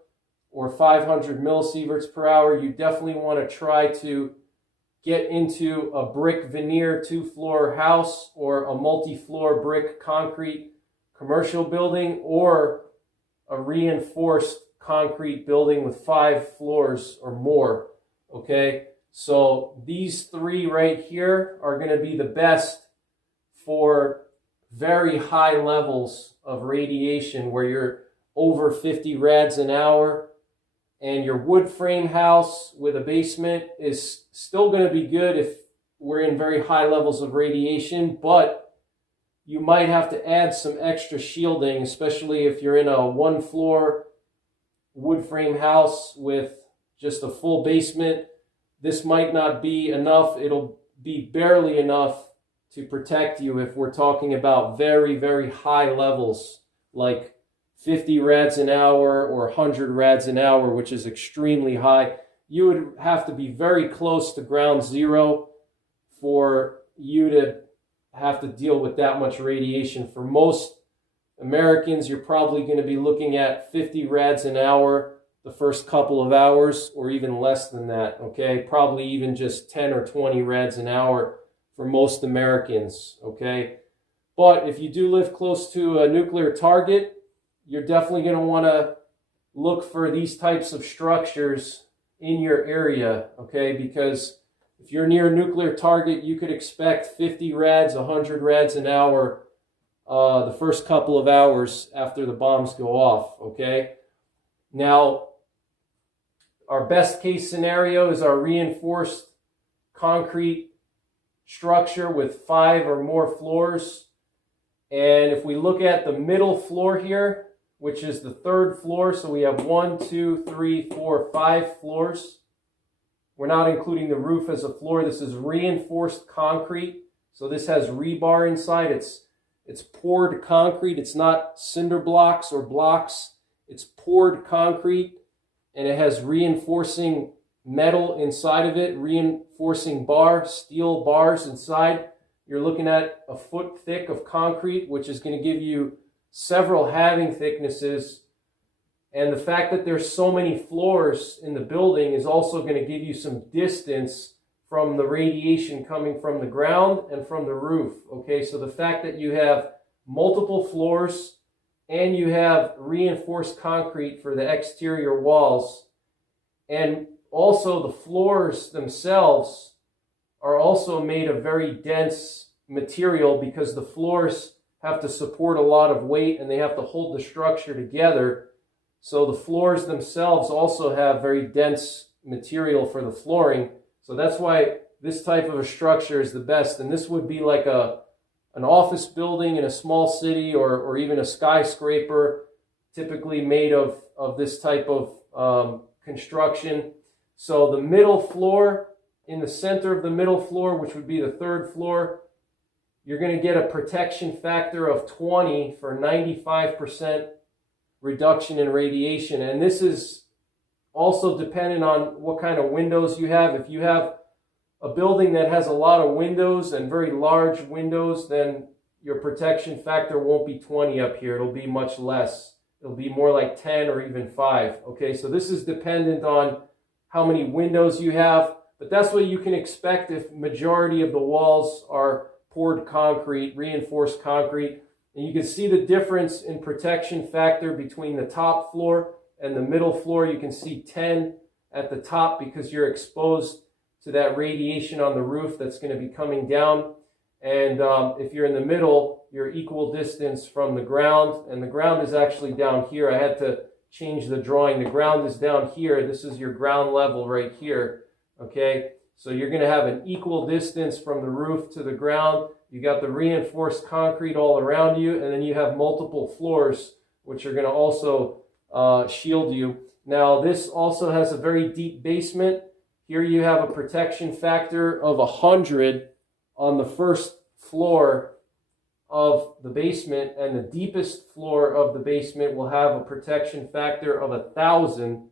or 500 millisieverts per hour, you definitely want to try to get into a brick veneer 2-floor house or a multi-floor brick concrete commercial building or a reinforced concrete building with 5 floors or more, okay? So these 3 right here are going to be the best for very high levels of radiation where you're over 50 rads an hour. And your wood frame house with a basement is still going to be good if we're in very high levels of radiation, but you might have to add some extra shielding, especially if you're in a 1-floor wood frame house with just a full basement. This might not be enough. It'll be barely enough to protect you if we're talking about very, very high levels, like 50 rads an hour or 100 rads an hour, which is extremely high. You would have to be very close to ground zero for you to have to deal with that much radiation. For most Americans, you're probably going to be looking at 50 rads an hour the first couple of hours, or even less than that, okay? Probably even just 10 or 20 rads an hour for most Americans, okay? But if you do live close to a nuclear target, you're definitely going to want to look for these types of structures in your area, okay? Because if you're near a nuclear target, you could expect 50 rads, 100 rads an hour the first couple of hours after the bombs go off, okay? Now, our best case scenario is our reinforced concrete structure with 5 or more floors. And if we look at the middle floor here, which is the 3rd floor, so we have 1, 2, 3, 4, 5 floors. We're not including the roof as a floor. This is reinforced concrete. So this has rebar inside. It's poured concrete. It's not cinder blocks or blocks. It's poured concrete, and it has reinforcing metal inside of it, reinforcing steel bars inside. You're looking at a foot thick of concrete, which is going to give you several halving thicknesses. And the fact that there's so many floors in the building is also going to give you some distance from the radiation coming from the ground and from the roof. Okay, so the fact that you have multiple floors and you have reinforced concrete for the exterior walls, and also the floors themselves are also made of very dense material because the floors have to support a lot of weight and they have to hold the structure together. So the floors themselves also have very dense material for the flooring. So that's why this type of a structure is the best. And this would be like an office building in a small city or even a skyscraper, typically made of this type of construction. So the middle floor, in the center of the middle floor, which would be the 3rd floor, you're going to get a protection factor of 20 for 95% reduction in radiation. And this is also dependent on what kind of windows you have. If you have a building that has a lot of windows and very large windows, then your protection factor won't be 20 up here. It'll be much less. It'll be more like 10 or even 5. Okay, so this is dependent on how many windows you have, but that's what you can expect if majority of the walls are poured concrete, reinforced concrete. And you can see the difference in protection factor between the top floor and the middle floor. You can see 10 at the top because you're exposed to that radiation on the roof that's going to be coming down. And if you're in the middle, you're equal distance from the ground. And the ground is actually down here. I had to change the drawing. The ground is down here. This is your ground level right here. Okay, so you're going to have an equal distance from the roof to the ground. You got the reinforced concrete all around you, and then you have multiple floors, which are going to also shield you. Now, this also has a very deep basement. Here you have a protection factor of 100 on the first floor of the basement, and the deepest floor of the basement will have a protection factor of 1,000.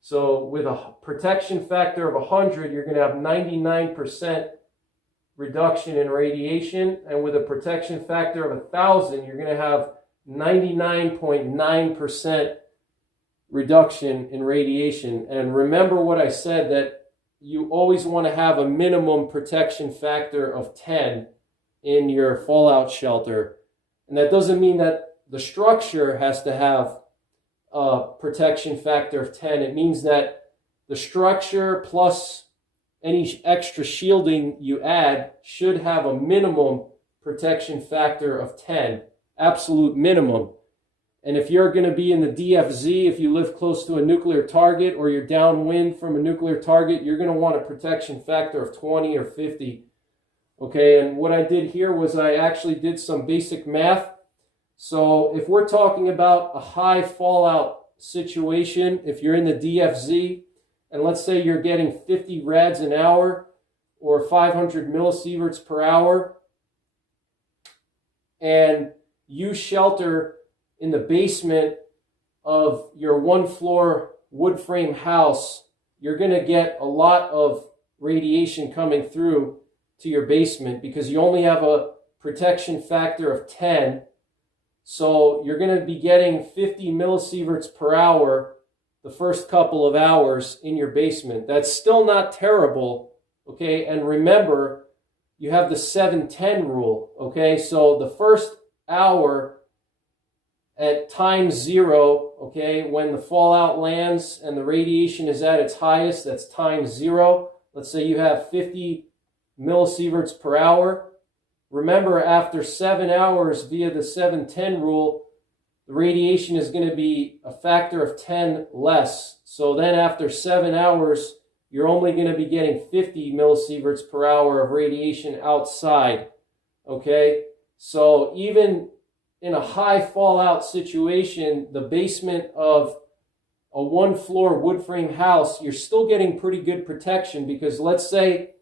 So with a protection factor of 100, you're going to have 99% reduction in radiation, and with a protection factor of 1,000, you're going to have 99.9% reduction in radiation. And remember what I said, that you always want to have a minimum protection factor of 10 in your fallout shelter. And that doesn't mean that the structure has to have a protection factor of 10. It means that the structure plus any extra shielding you add should have a minimum protection factor of 10, absolute minimum. And if you're going to be in the DFZ, if you live close to a nuclear target or you're downwind from a nuclear target, you're going to want a protection factor of 20 or 50. Okay, and what I did here was I actually did some basic math. So if we're talking about a high fallout situation, if you're in the DFZ, and let's say you're getting 50 rads an hour or 500 millisieverts per hour, and you shelter in the basement of your one-floor wood frame house, you're going to get a lot of radiation coming through to your basement because you only have a protection factor of 10. So you're going to be getting 50 millisieverts per hour the first couple of hours in your basement. That's still not terrible, okay? And remember, you have the 7-10 rule, okay? So the first hour at time 0, okay, when the fallout lands and the radiation is at its highest, that's time 0. Let's say you have 50 millisieverts per hour. Remember, after 7 hours via the 7-10 rule, the radiation is going to be a factor of 10 less. So then after 7 hours, you're only going to be getting 50 millisieverts per hour of radiation outside, okay? So even in a high fallout situation, the basement of a one-floor wood frame house, you're still getting pretty good protection because let's say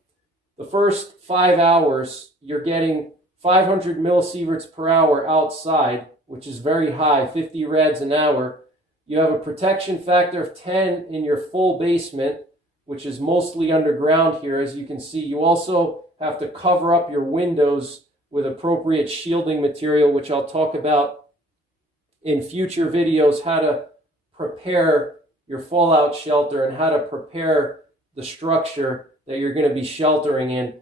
the first 5 hours, you're getting 500 millisieverts per hour outside, which is very high, 50 rads an hour. You have a protection factor of 10 in your full basement, which is mostly underground here, as you can see. You also have to cover up your windows with appropriate shielding material, which I'll talk about in future videos, how to prepare your fallout shelter and how to prepare the structure that you're going to be sheltering in.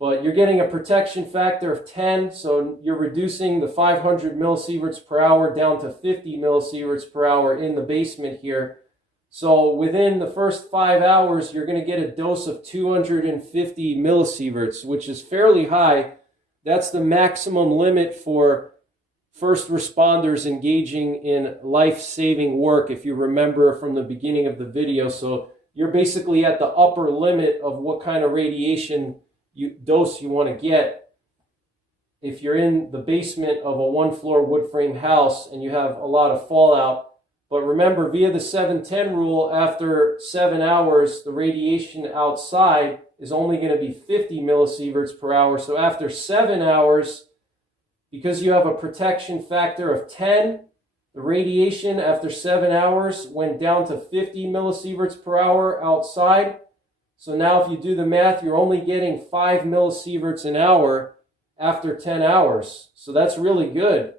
But you're getting a protection factor of 10, so you're reducing the 500 millisieverts per hour down to 50 millisieverts per hour in the basement here. So within the first 5 hours, you're going to get a dose of 250 millisieverts, which is fairly high. That's the maximum limit for first responders engaging in life-saving work, if you remember from the beginning of the video. So you're basically at the upper limit of what kind of radiation dose you want to get if you're in the basement of a one-floor wood frame house and you have a lot of fallout. But remember, via the 7-10 rule, after 7 hours, the radiation outside is only going to be 50 millisieverts per hour. So after 7 hours, because you have a protection factor of 10, the radiation after 7 hours went down to 50 millisieverts per hour outside. So now if you do the math, you're only getting 5 millisieverts an hour after 10 hours. So that's really good.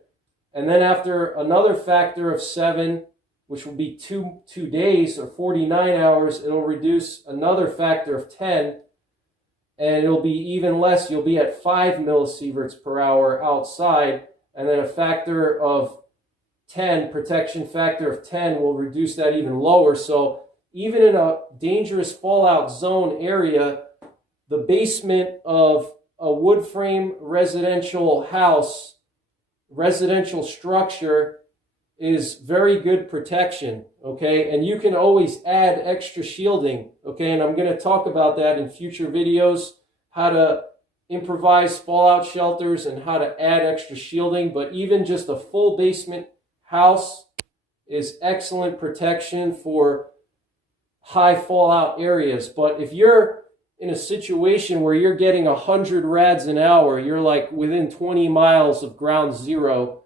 And then after another factor of 7, which will be two days or 49 hours, it'll reduce another factor of 10, and it'll be even less. You'll be at 5 millisieverts per hour outside, and then a factor of 10, protection factor of 10, will reduce that even lower. So even in a dangerous fallout zone area, the basement of a wood frame residential house, residential structure, is very good protection, okay? And you can always add extra shielding, okay? And I'm going to talk about that in future videos, how to improvise fallout shelters and how to add extra shielding. But even just a full basement house is excellent protection for high fallout areas. But if you're in a situation where you're getting 100 rads an hour, you're like within 20 miles of ground zero,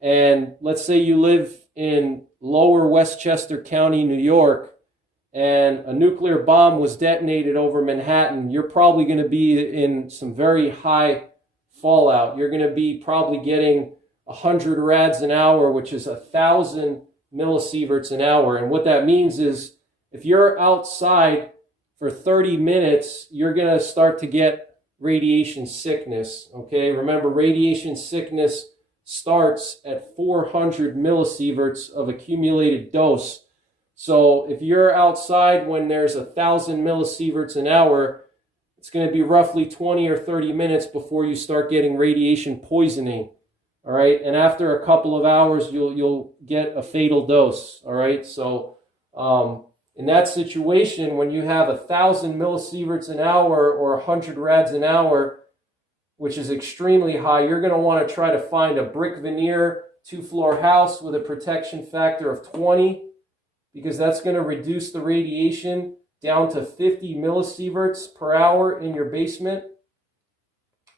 and let's say you live in lower Westchester County, New York, and a nuclear bomb was detonated over Manhattan, you're probably going to be in some very high fallout. You're going to be probably getting 100 rads an hour, which is 1,000 millisieverts an hour. And what that means is if you're outside for 30 minutes, you're going to start to get radiation sickness, okay? Remember, radiation sickness starts at 400 millisieverts of accumulated dose. So if you're outside when there's 1,000 millisieverts an hour, it's going to be roughly 20 or 30 minutes before you start getting radiation poisoning, all right? And after a couple of hours, you'll get a fatal dose, all right? So in that situation, when you have 1,000 millisieverts an hour or 100 rads an hour, which is extremely high, you're going to want to try to find a brick veneer 2-floor house with a protection factor of 20, because that's going to reduce the radiation down to 50 millisieverts per hour in your basement.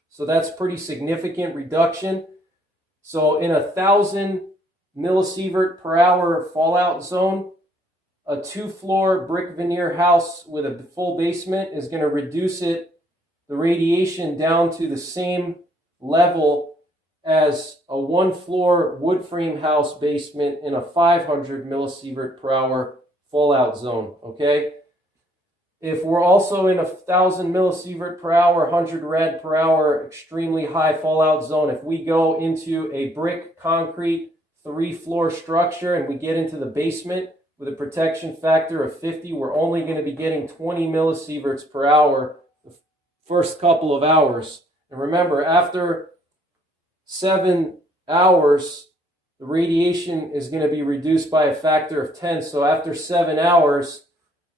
So that's pretty significant reduction. So in 1,000 millisievert per hour fallout zone, a 2-floor brick veneer house with a full basement is going to reduce the radiation down to the same level as a 1-floor wood frame house basement in a 500 millisievert per hour fallout zone, okay? If we're also in 1,000 millisievert per hour, 100 rad per hour, extremely high fallout zone, if we go into a brick concrete 3-floor structure and we get into the basement with a protection factor of 50, we're only going to be getting 20 millisieverts per hour the first couple of hours. And remember, after 7 hours, the radiation is going to be reduced by a factor of 10. So after 7 hours,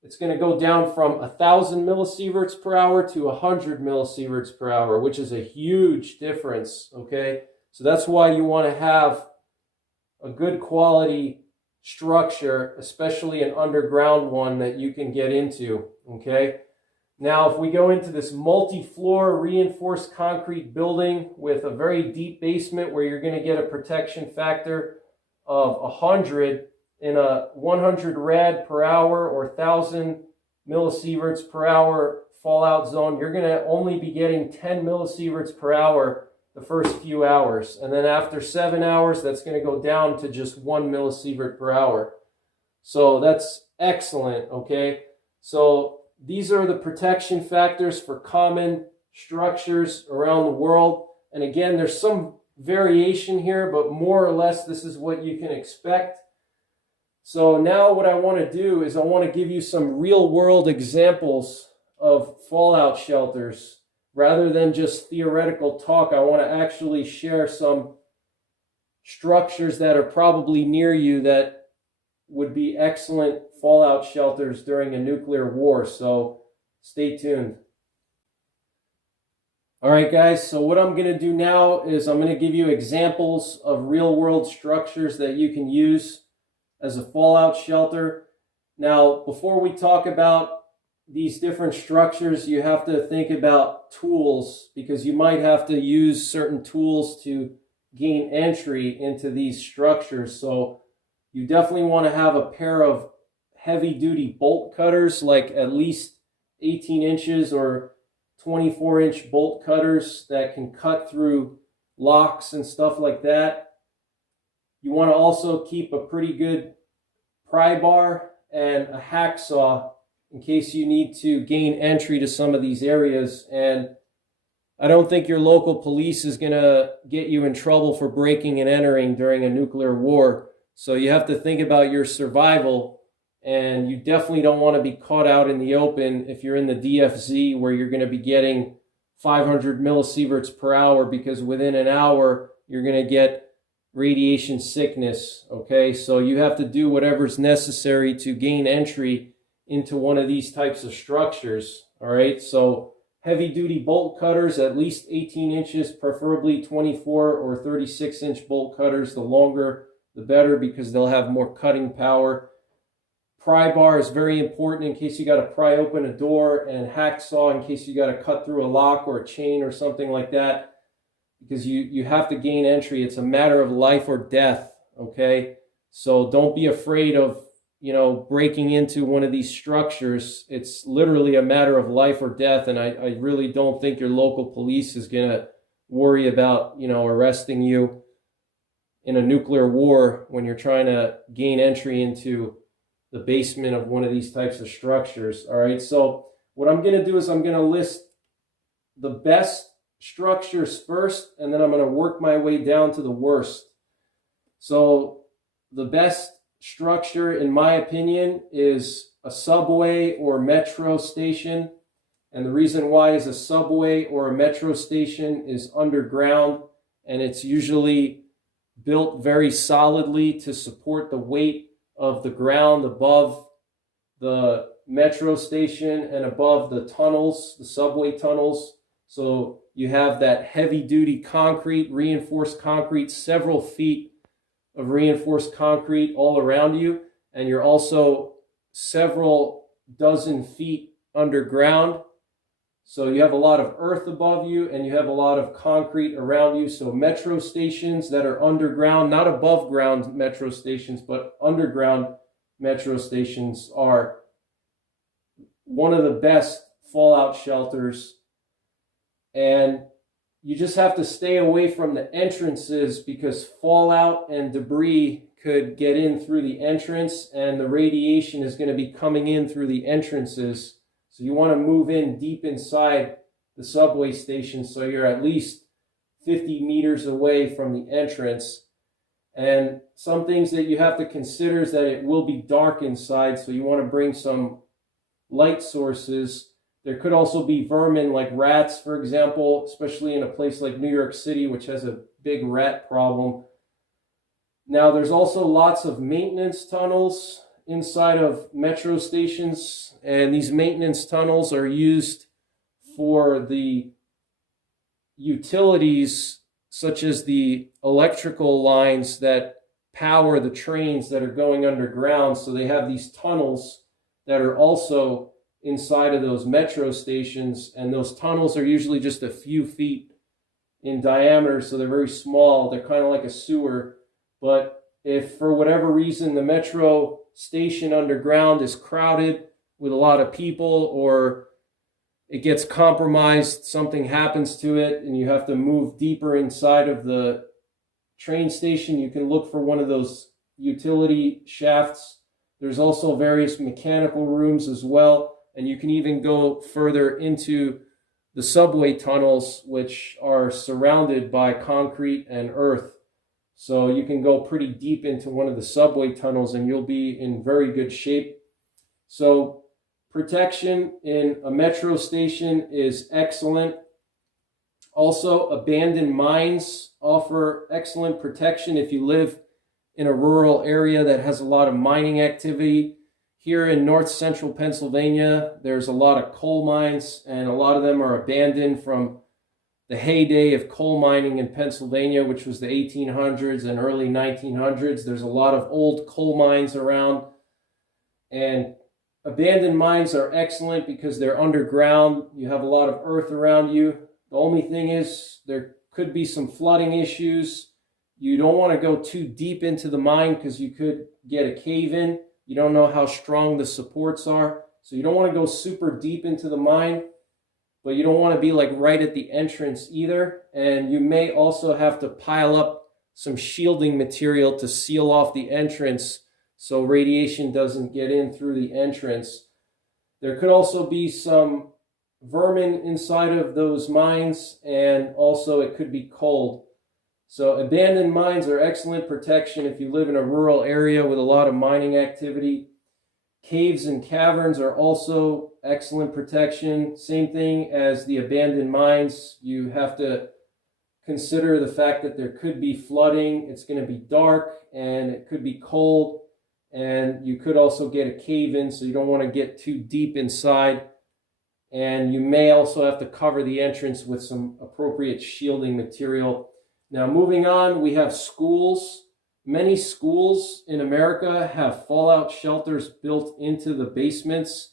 it's going to go down from 1,000 millisieverts per hour to 100 millisieverts per hour, which is a huge difference, okay? So that's why you want to have a good quality structure, especially an underground one that you can get into, okay? Now, if we go into this multi-floor reinforced concrete building with a very deep basement where you're going to get a protection factor of 100 in a 100 rad per hour or 1,000 millisieverts per hour fallout zone, you're going to only be getting 10 millisieverts per hour the first few hours. And then after 7 hours, that's going to go down to just 1 millisievert per hour. So that's excellent, okay? So these are the protection factors for common structures around the world. And again, there's some variation here, but more or less this is what you can expect. So now what I want to do is I want to give you some real-world examples of fallout shelters. Rather than just theoretical talk, I want to actually share some structures that are probably near you that would be excellent fallout shelters during a nuclear war. So stay tuned. All right, guys, so what I'm going to do now is I'm going to give you examples of real-world structures that you can use as a fallout shelter. Now, before we talk about these different structures, you have to think about tools, because you might have to use certain tools to gain entry into these structures. So you definitely want to have a pair of heavy duty bolt cutters, like at least 18 inches or 24-inch bolt cutters that can cut through locks and stuff like that. You want to also keep a pretty good pry bar and a hacksaw in case you need to gain entry to some of these areas. And I don't think your local police is going to get you in trouble for breaking and entering during a nuclear war. So you have to think about your survival, and you definitely don't want to be caught out in the open if you're in the DFZ, where you're going to be getting 500 millisieverts per hour, because within an hour you're going to get radiation sickness. Okay, so you have to do whatever's necessary to gain entry into one of these types of structures. All right, so heavy duty bolt cutters, at least 18 inches, preferably 24 or 36-inch bolt cutters. The longer the better, because they'll have more cutting power. Pry bar is very important in case you got to pry open a door, and hacksaw in case you got to cut through a lock or a chain or something like that, because you have to gain entry. It's a matter of life or death. Okay, so don't be afraid of breaking into one of these structures. It's literally a matter of life or death, and I really don't think your local police is going to worry about arresting you in a nuclear war when you're trying to gain entry into the basement of one of these types of structures. All right, so what I'm going to do is I'm going to list the best structures first, and then I'm going to work my way down to the worst. So the best structure, in my opinion, is a subway or metro station. And the reason why is a subway or a metro station is underground, and it's usually built very solidly to support the weight of the ground above the metro station and above the tunnels, the subway tunnels. So you have that heavy duty concrete, reinforced concrete, several feet of reinforced concrete all around you, and you're also several dozen feet underground. So you have a lot of earth above you, and you have a lot of concrete around you. So metro stations that are underground, not above ground metro stations, but underground metro stations, are one of the best fallout shelters. And you just have to stay away from the entrances, because fallout and debris could get in through the entrance, and the radiation is going to be coming in through the entrances. So you want to move in deep inside the subway station, so you're at least 50 meters away from the entrance. And some things that you have to consider is that it will be dark inside, so you want to bring some light sources. There could also be vermin like rats, for example, especially in a place like New York City, which has a big rat problem. Now, there's also lots of maintenance tunnels inside of metro stations, and these maintenance tunnels are used for the utilities, such as the electrical lines that power the trains that are going underground. So they have these tunnels that are also inside of those metro stations, and those tunnels are usually just a few feet in diameter, so they're very small. They're kind of like a sewer. But if for whatever reason the metro station underground is crowded with a lot of people, or it gets compromised, something happens to it, and you have to move deeper inside of the train station, you can look for one of those utility shafts. There's also various mechanical rooms as well. And you can even go further into the subway tunnels, which are surrounded by concrete and earth. So you can go pretty deep into one of the subway tunnels, and you'll be in very good shape. So protection in a metro station is excellent. Also, abandoned mines offer excellent protection if you live in a rural area that has a lot of mining activity. Here in north central Pennsylvania, there's a lot of coal mines, and a lot of them are abandoned from the heyday of coal mining in Pennsylvania, which was the 1800s and early 1900s. There's a lot of old coal mines around, and Abandoned mines are excellent because they're underground. You have a lot of earth around you. The only thing is there could be some flooding issues. You don't want to go too deep into the mine because you could get a cave in. You don't know how strong the supports are. So you don't want to go super deep into the mine, but you don't want to be like right at the entrance either. And you may also have to pile up some shielding material to seal off the entrance so radiation doesn't get in through the entrance. There could also be some vermin inside of those mines, and also it could be cold. So abandoned mines are excellent protection if you live in a rural area with a lot of mining activity. Caves and caverns are also excellent protection. Same thing as the abandoned mines. You have to consider the fact that there could be flooding. It's going to be dark and it could be cold. And you could also get a cave in, so you don't want to get too deep inside. And you may also have to cover the entrance with some appropriate shielding material. Now, moving on, we have schools. Many schools in America have fallout shelters built into the basements.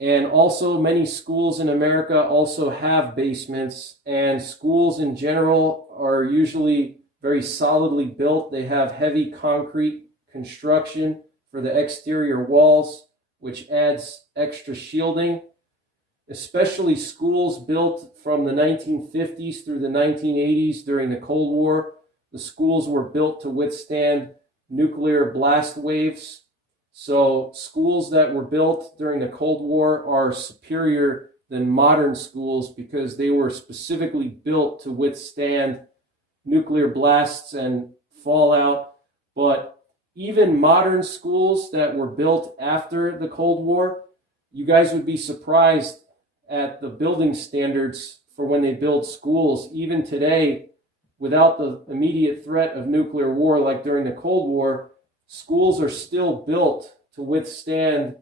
And also many schools in America also have basements. And schools in general are usually very solidly built. They have heavy concrete construction for the exterior walls, which adds extra shielding. Especially schools built from the 1950s through the 1980s during the Cold War. The schools were built to withstand nuclear blast waves. So schools that were built during the Cold War are superior than modern schools because they were specifically built to withstand nuclear blasts and fallout. But even modern schools that were built after the Cold War, you guys would be surprised at the building standards for when they build schools. Even today, without the immediate threat of nuclear war like during the Cold War, schools are still built to withstand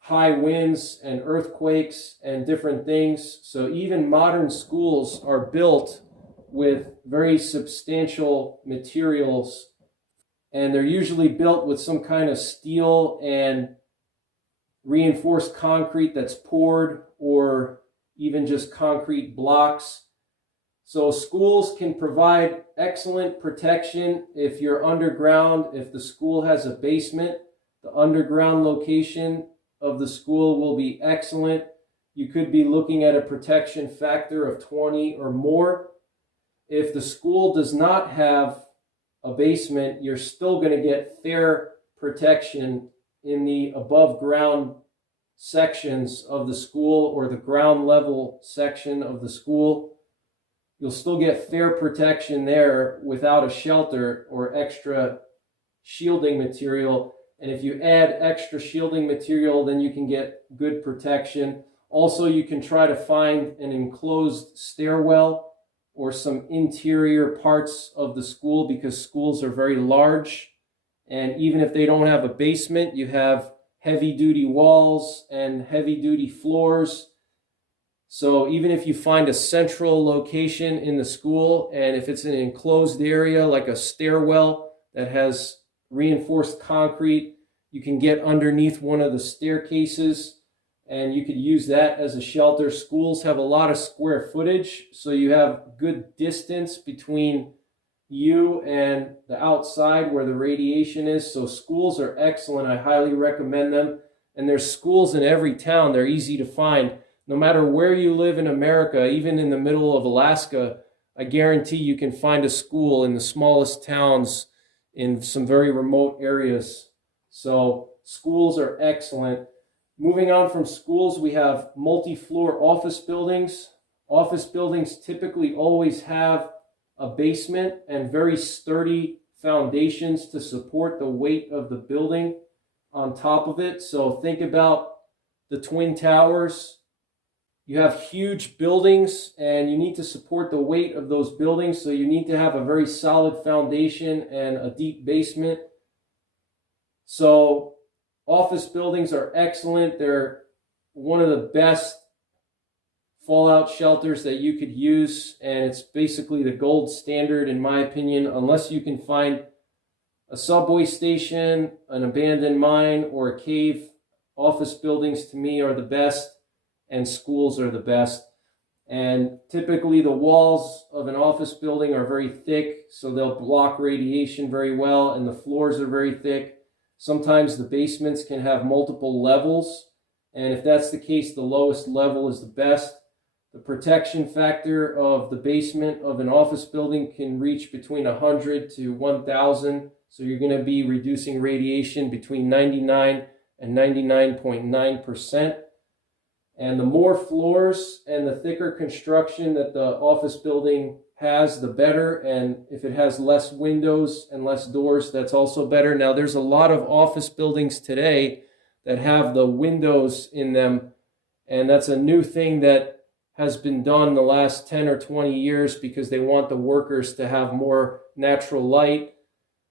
high winds and earthquakes and different things. So even modern schools are built with very substantial materials, and they're usually built with some kind of steel and reinforced concrete that's poured, or even just concrete blocks. So schools can provide excellent protection if you're underground. If the school has a basement, the underground location of the school will be excellent. You could be looking at a protection factor of 20 or more. If the school does not have a basement, you're still going to get fair protection in the above ground sections of the school or the ground level section of the school. You'll still get fair protection there without a shelter or extra shielding material. And if you add extra shielding material, then you can get good protection. Also, you can try to find an enclosed stairwell or some interior parts of the school, because schools are very large. And even if they don't have a basement, you have heavy-duty walls and heavy-duty floors. So even if you find a central location in the school, and if it's an enclosed area like a stairwell that has reinforced concrete, you can get underneath one of the staircases and you could use that as a shelter. Schools have a lot of square footage, so you have good distance between you and the outside where the radiation is. So schools are excellent. I highly recommend them. And there's schools in every town. They're easy to find. No matter where you live in America, even in the middle of Alaska, I guarantee you can find a school in the smallest towns in some very remote areas. So schools are excellent. Moving on from schools, we have multi-floor office buildings. Office buildings typically always have a basement and very sturdy foundations to support the weight of the building on top of it. So think about the Twin Towers. You have huge buildings and you need to support the weight of those buildings. So you need to have a very solid foundation and a deep basement. So office buildings are excellent. They're one of the best fallout shelters that you could use, and it's basically the gold standard in my opinion, unless you can find a subway station, an abandoned mine, or a cave. office buildings to me are the best, and schools are the best. And typically the walls of an office building are very thick, so they'll block radiation very well, and the floors are very thick. Sometimes the basements can have multiple levels, and if that's the case, the lowest level is the best. The protection factor of the basement of an office building can reach between 100 to 1,000, so you're going to be reducing radiation between 99 and 99.9%. And the more floors and the thicker construction that the office building has, the better. And if it has less windows and less doors, that's also better. Now, there's a lot of office buildings today that have the windows in them, and that's a new thing that has been done the last 10 or 20 years because they want the workers to have more natural light.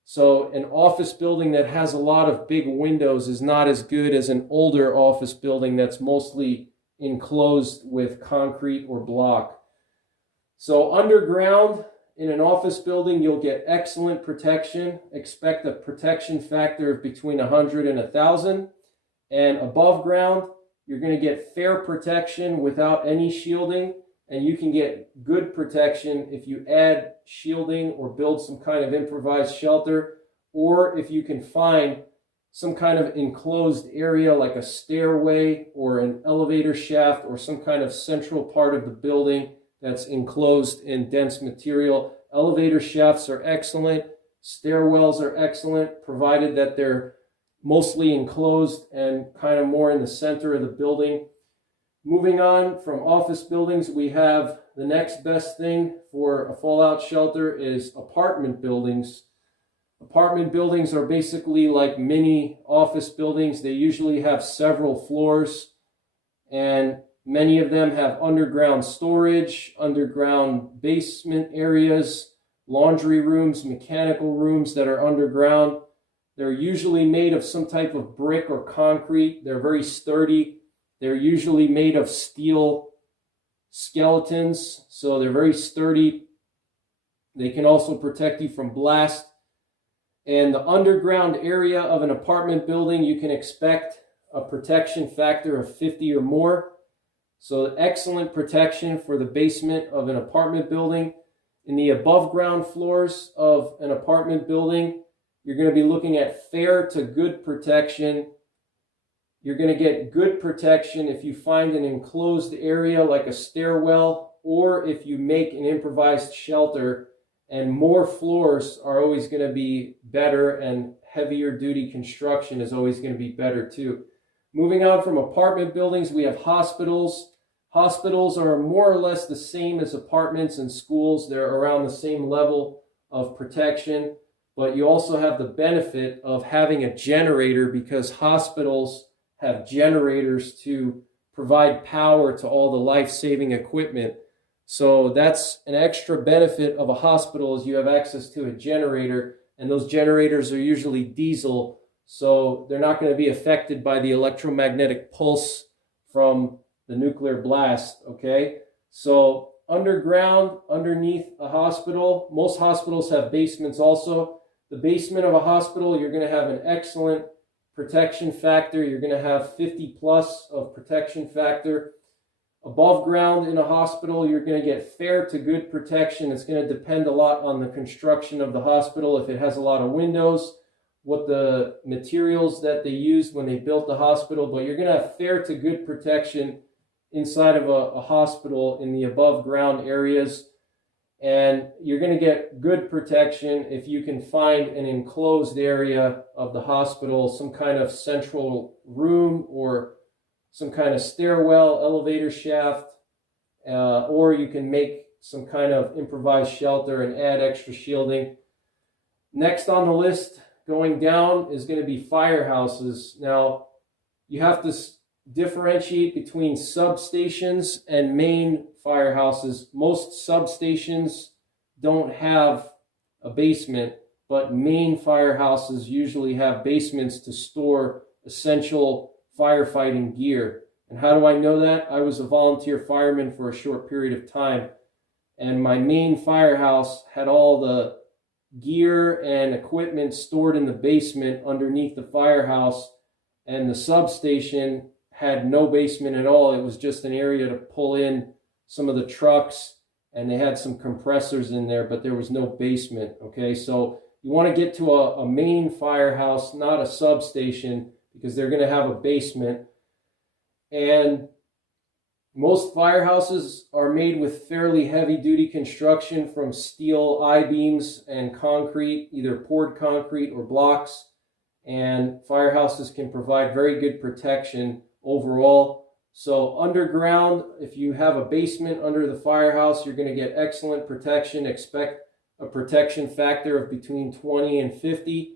So an office building that has a lot of big windows is not as good as an older office building that's mostly enclosed with concrete or block. So underground in an office building, you'll get excellent protection. Expect a protection factor of between 100 and 1,000. And above ground, you're going to get fair protection without any shielding, and you can get good protection if you add shielding or build some kind of improvised shelter, or if you can find some kind of enclosed area like a stairway or an elevator shaft or some kind of central part of the building that's enclosed in dense material. Elevator shafts are excellent. Stairwells are excellent, provided that they're mostly enclosed and kind of more in the center of the building. Moving on from office buildings, we have the next best thing for a fallout shelter is apartment buildings. Apartment buildings are basically like mini office buildings. They usually have several floors, and many of them have underground storage, underground basement areas, laundry rooms, mechanical rooms that are underground. They're usually made of some type of brick or concrete. They're very sturdy. They're usually made of steel skeletons, so they're very sturdy. They can also protect you from blast. And the underground area of an apartment building, you can expect a protection factor of 50 or more. So excellent protection for the basement of an apartment building. In the above ground floors of an apartment building, you're going to be looking at fair to good protection. You're going to get good protection if you find an enclosed area like a stairwell, or if you make an improvised shelter. And more floors are always going to be better, and heavier duty construction is always going to be better too. Moving on from apartment buildings, we have hospitals. Hospitals are more or less the same as apartments and schools. They're around the same level of protection, but you also have the benefit of having a generator because hospitals have generators to provide power to all the life-saving equipment. So that's an extra benefit of a hospital, is you have access to a generator, and those generators are usually diesel, so they're not going to be affected by the electromagnetic pulse from the nuclear blast, okay? So underground, underneath a hospital, most hospitals have basements also. The basement of a hospital, you're going to have an excellent protection factor. You're going to have 50 plus of protection factor. Above ground in a hospital, you're going to get fair to good protection. It's going to depend a lot on the construction of the hospital. If it has a lot of windows, what the materials that they used when they built the hospital, but you're going to have fair to good protection inside of a hospital in the above ground areas. And you're going to get good protection if you can find an enclosed area of the hospital, some kind of central room or some kind of stairwell, elevator shaft, or you can make some kind of improvised shelter and add extra shielding. Next on the list, going down, is going to be firehouses. Now, you have to differentiate between substations and main firehouses. Most substations don't have a basement, but main firehouses usually have basements to store essential firefighting gear. And how do I know that? I was a volunteer fireman for a short period of time, and my main firehouse had all the gear and equipment stored in the basement underneath the firehouse, and the substation had no basement at all. It was just an area to pull in some of the trucks, and they had some compressors in there, but there was no basement. Okay, so you want to get to a main firehouse, not a substation, because they're going to have a basement. And most firehouses are made with fairly heavy-duty construction from steel I-beams and concrete, either poured concrete or blocks. And firehouses can provide very good protection overall. So underground, if you have a basement under the firehouse, you're going to get excellent protection. Expect a protection factor of between 20 and 50.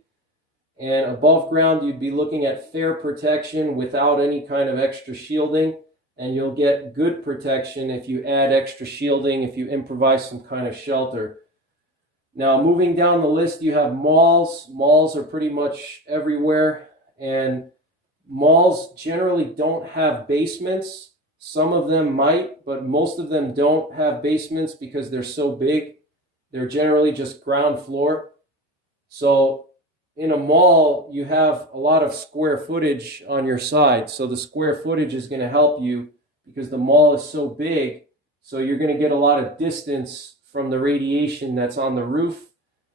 And above ground, you'd be looking at fair protection without any kind of extra shielding. And you'll get good protection if you add extra shielding, if you improvise some kind of shelter. Now, moving down the list, you have malls. Malls are pretty much everywhere. And malls generally don't have basements. Some of them might, but most of them don't have basements because they're so big. They're generally just ground floor. So in a mall, you have a lot of square footage on your side. So the square footage is going to help you because the mall is so big. So you're going to get a lot of distance from the radiation that's on the roof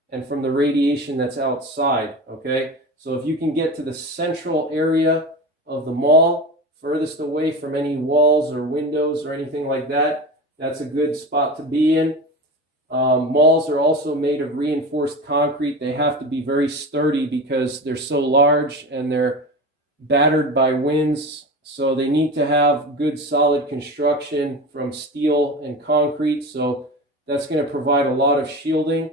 and from the radiation that's outside. Okay, so if you can get to the central area of the mall, furthest away from any walls or windows or anything like that, that's a good spot to be in. Malls are also made of reinforced concrete. They have to be very sturdy because they're so large and they're battered by winds. So they need to have good solid construction from steel and concrete. So that's going to provide a lot of shielding.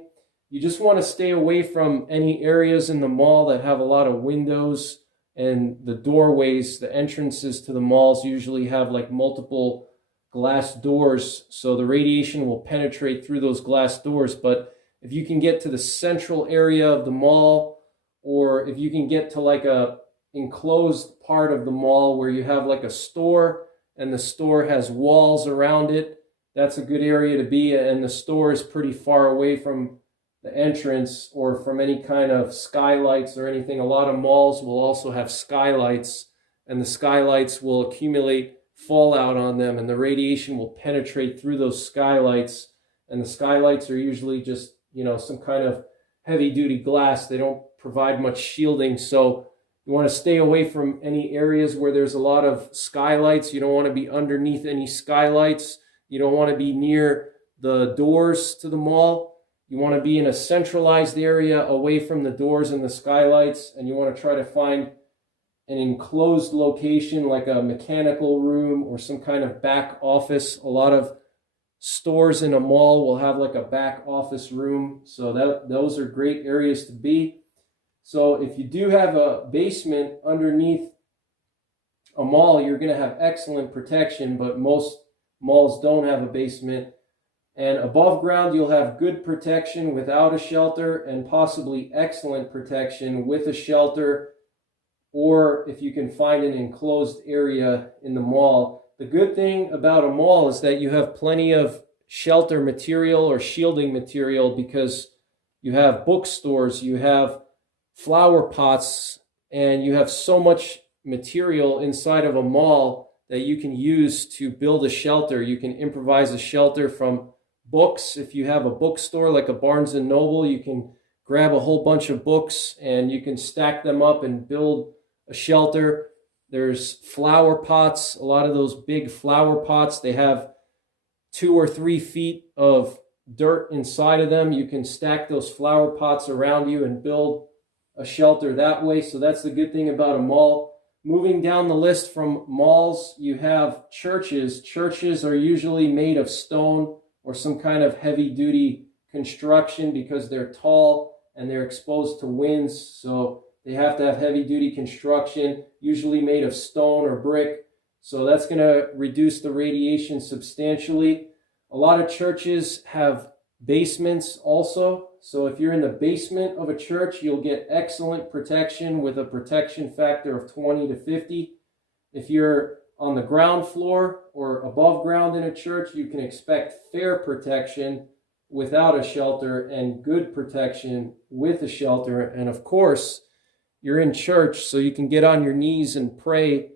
You just want to stay away from any areas in the mall that have a lot of windows, and the doorways, the entrances to the malls usually have like multiple glass doors, so the radiation will penetrate through those glass doors. But if you can get to the central area of the mall, or if you can get to like a enclosed part of the mall where you have like a store and the store has walls around it, that's a good area to be, and the store is pretty far away from the entrance or from any kind of skylights or anything. A lot of malls will also have skylights, and the skylights will accumulate fallout on them, and the radiation will penetrate through those skylights. And the skylights are usually just, some kind of heavy duty glass. They don't provide much shielding. So you want to stay away from any areas where there's a lot of skylights. You don't want to be underneath any skylights. You don't want to be near the doors to the mall. You want to be in a centralized area away from the doors and the skylights, and you want to try to find an enclosed location like a mechanical room or some kind of back office. A lot of stores in a mall will have like a back office room, so those are great areas to be. So if you do have a basement underneath a mall, you're going to have excellent protection, but most malls don't have a basement. And above ground, you'll have good protection without a shelter, and possibly excellent protection with a shelter, or if you can find an enclosed area in the mall. The good thing about a mall is that you have plenty of shelter material or shielding material, because you have bookstores, you have flower pots, and you have so much material inside of a mall that you can use to build a shelter. You can improvise a shelter from books. If you have a bookstore like a Barnes & Noble, you can grab a whole bunch of books and you can stack them up and build a shelter. There's flower pots. A lot of those big flower pots, they have 2 or 3 feet of dirt inside of them. You can stack those flower pots around you and build a shelter that way. So that's the good thing about a mall. Moving down the list from malls, you have churches. Churches are usually made of stone or some kind of heavy-duty construction because they're tall and they're exposed to winds. So they have to have heavy-duty construction, usually made of stone or brick. So that's going to reduce the radiation substantially. A lot of churches have basements also. So if you're in the basement of a church, you'll get excellent protection with a protection factor of 20 to 50. If you're on the ground floor or above ground in a church, you can expect fair protection without a shelter and good protection with a shelter. And of course, you're in church, so you can get on your knees and pray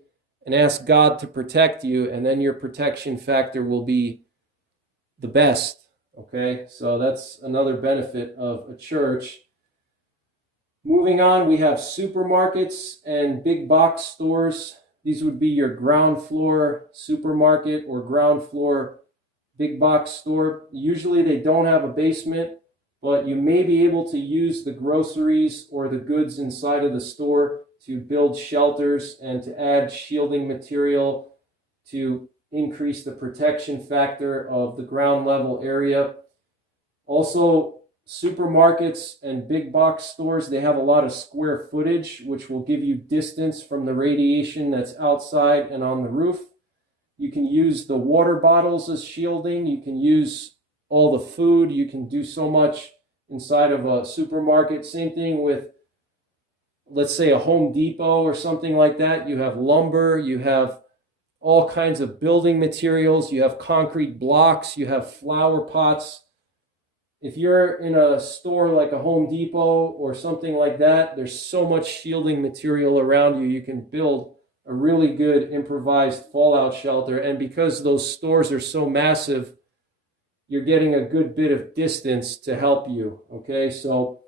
and ask God to protect you, and then your protection factor will be the best. Okay, so that's another benefit of a church. Moving on, we have supermarkets and big box stores. These would be your ground floor supermarket or ground floor big box store. Usually they don't have a basement, but you may be able to use the groceries or the goods inside of the store to build shelters and to add shielding material to increase the protection factor of the ground level area. Also, supermarkets and big box stores, they have a lot of square footage, which will give you distance from the radiation that's outside and on the roof. You can use the water bottles as shielding. You can use all the food. You can do so much inside of a supermarket. Same thing with, let's say, a Home Depot or something like that. You have lumber, you have all kinds of building materials, you have concrete blocks, you have flower pots. If you're in a store like a Home Depot or something like that, there's so much shielding material around you. You can build a really good improvised fallout shelter. And because those stores are so massive, you're getting a good bit of distance to help you. Okay, so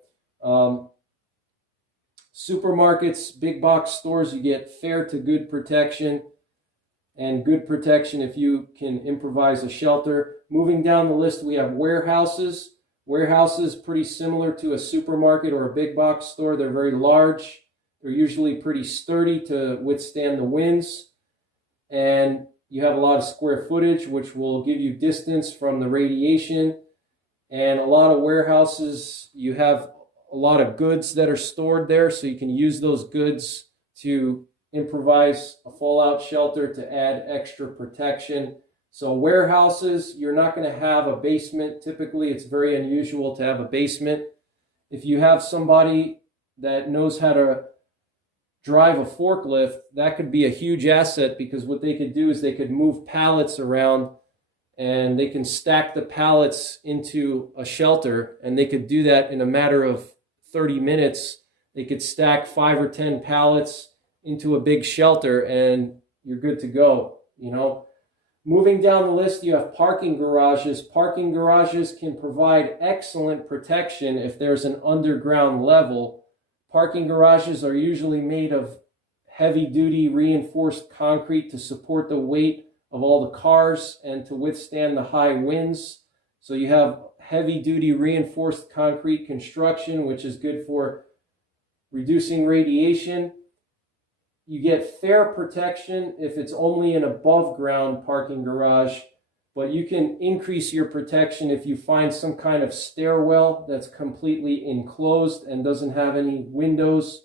supermarkets, big box stores, you get fair to good protection, and good protection if you can improvise a shelter. Moving down the list, we have warehouses. Warehouses, pretty similar to a supermarket or a big box store. They're very large. They're usually pretty sturdy to withstand the winds. And you have a lot of square footage, which will give you distance from the radiation. And a lot of warehouses, you have a lot of goods that are stored there, so you can use those goods to improvise a fallout shelter to add extra protection. So warehouses, you're not going to have a basement. Typically, it's very unusual to have a basement. If you have somebody that knows how to drive a forklift, that could be a huge asset, because what they could do is they could move pallets around and they can stack the pallets into a shelter, and they could do that in a matter of 30 minutes. They could stack 5 or 10 pallets into a big shelter and you're good to go, you know. Moving down the list, you have parking garages. Parking garages can provide excellent protection if there's an underground level. Parking garages are usually made of heavy-duty reinforced concrete to support the weight of all the cars and to withstand the high winds. So you have heavy-duty reinforced concrete construction, which is good for reducing radiation. You get fair protection if it's only an above-ground parking garage, but you can increase your protection if you find some kind of stairwell that's completely enclosed and doesn't have any windows.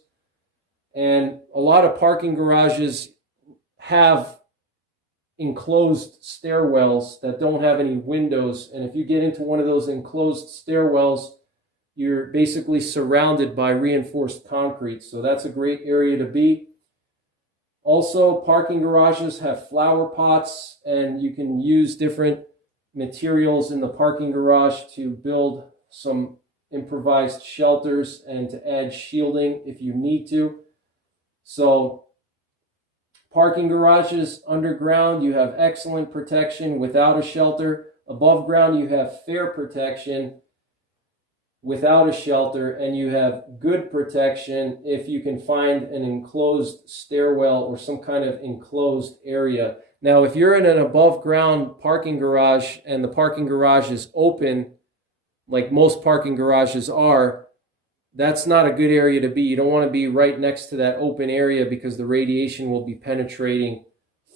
And a lot of parking garages have enclosed stairwells that don't have any windows, and if you get into one of those enclosed stairwells, you're basically surrounded by reinforced concrete. So that's a great area to be. Also, parking garages have flower pots, and you can use different materials in the parking garage to build some improvised shelters and to add shielding if you need to. So parking garages underground, you have excellent protection without a shelter. Above ground, you have fair protection without a shelter, and you have good protection if you can find an enclosed stairwell or some kind of enclosed area. Now, if you're in an above ground parking garage and the parking garage is open, like most parking garages are, that's not a good area to be. You don't want to be right next to that open area because the radiation will be penetrating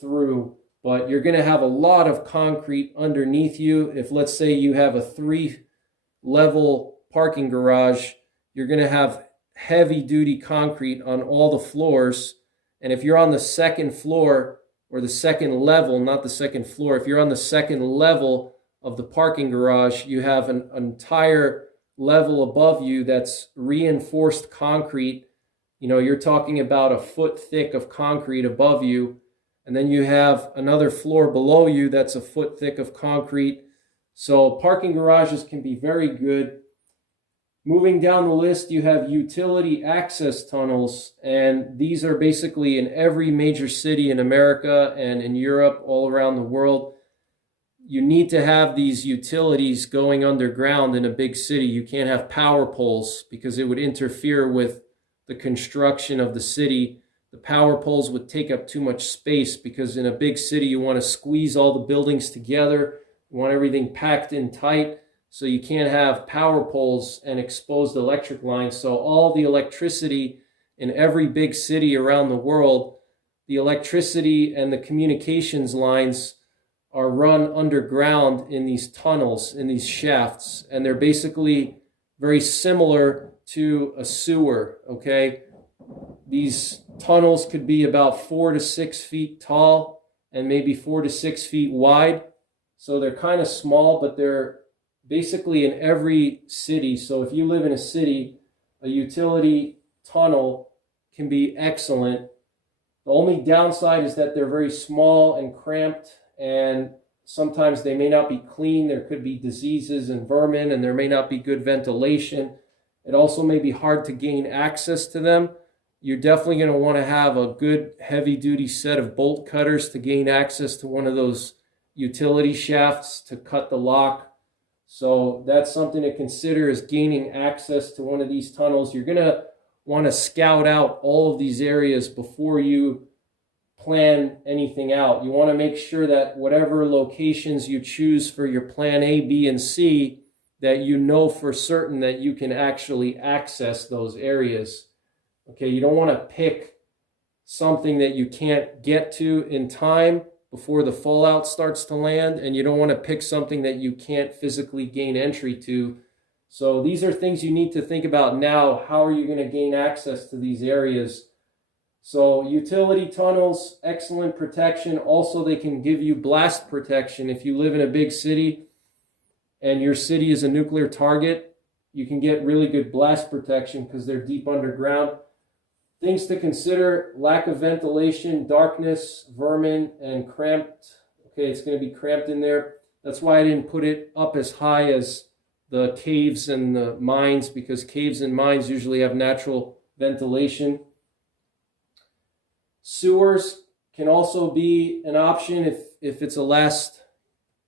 through. But you're going to have a lot of concrete underneath you. If, let's say, you have a 3-level parking garage, you're going to have heavy-duty concrete on all the floors. And if you're on the second floor, or the second level, not the second floor, if you're on the second level of the parking garage, you have an entire level above you that's reinforced concrete. You know, you're talking about a foot thick of concrete above you, and then you have another floor below you that's a foot thick of concrete. So parking garages can be very good. Moving down the list, you have utility access tunnels, and these are basically in every major city in America and in Europe, all around the world. You need to have these utilities going underground in a big city. You can't have power poles because it would interfere with the construction of the city. The power poles would take up too much space because in a big city, you want to squeeze all the buildings together. You want everything packed in tight. So you can't have power poles and exposed electric lines. So all the electricity in every big city around the world, the electricity and the communications lines are run underground in these tunnels, in these shafts. And they're basically very similar to a sewer, okay? These tunnels could be about 4 to 6 feet tall and maybe 4 to 6 feet wide. So they're kind of small, but they're basically in every city. So if you live in a city, a utility tunnel can be excellent. The only downside is that they're very small and cramped, and sometimes they may not be clean. There could be diseases and vermin, and there may not be good ventilation. It also may be hard to gain access to them. You're definitely going to want to have a good heavy-duty set of bolt cutters to gain access to one of those utility shafts to cut the lock. So that's something to consider, is gaining access to one of these tunnels. You're going to want to scout out all of these areas before you plan anything out. You want to make sure that whatever locations you choose for your plan A, B, and C, that you know for certain that you can actually access those areas. Okay, you don't want to pick something that you can't get to in time before the fallout starts to land, and you don't want to pick something that you can't physically gain entry to. So these are things you need to think about now. How are you going to gain access to these areas? So utility tunnels, excellent protection. Also, they can give you blast protection. If you live in a big city and your city is a nuclear target, you can get really good blast protection because they're deep underground. Things to consider: lack of ventilation, darkness, vermin, and cramped. Okay, it's going to be cramped in there. That's why I didn't put it up as high as the caves and the mines, because caves and mines usually have natural ventilation. Sewers can also be an option if it's a last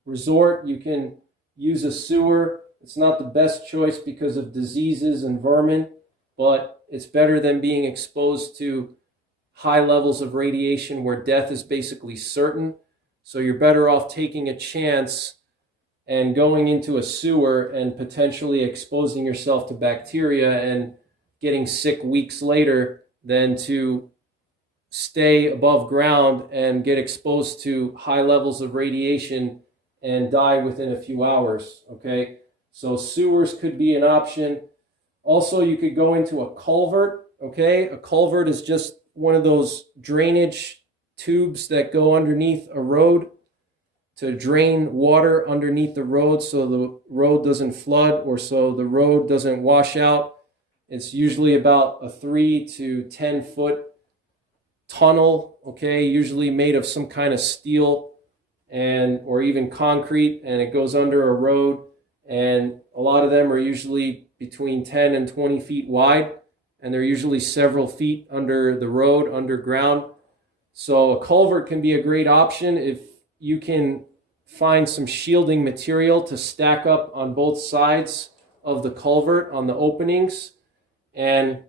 resort. You can use a sewer. It's not the best choice because of diseases and vermin, but it's better than being exposed to high levels of radiation where death is basically certain. So you're better off taking a chance and going into a sewer and potentially exposing yourself to bacteria and getting sick weeks later than to stay above ground and get exposed to high levels of radiation and die within a few hours, okay? So sewers could be an option. Also, you could go into a culvert, okay? A culvert is just one of those drainage tubes that go underneath a road to drain water underneath the road so the road doesn't flood or so the road doesn't wash out. It's usually about a 3 to 10 foot tunnel, okay, usually made of some kind of steel and or even concrete, and it goes under a road, and a lot of them are usually between 10 and 20 feet wide, and they're usually several feet under the road, underground. So a culvert can be a great option if you can find some shielding material to stack up on both sides of the culvert on the openings. And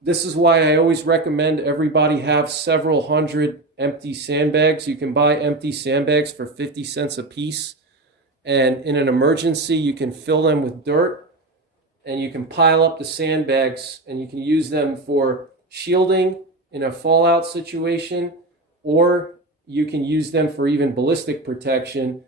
this is why I always recommend everybody have several hundred empty sandbags. You can buy empty sandbags for 50 cents a piece. And in an emergency, you can fill them with dirt and you can pile up the sandbags and you can use them for shielding in a fallout situation, or you can use them for even ballistic protection.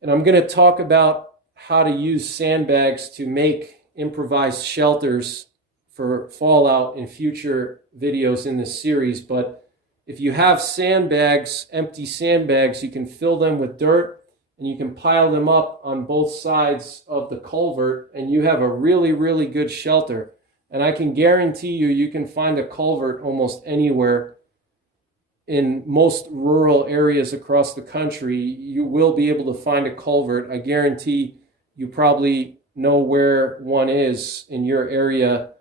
And I'm going to talk about how to use sandbags to make improvised shelters for fallout in future videos in this series. But if you have sandbags, empty sandbags, you can fill them with dirt and you can pile them up on both sides of the culvert, and you have a really, really good shelter. And I can guarantee you, you can find a culvert almost anywhere. In most rural areas across the country, you will be able to find a culvert. I guarantee you probably know where one is in your area.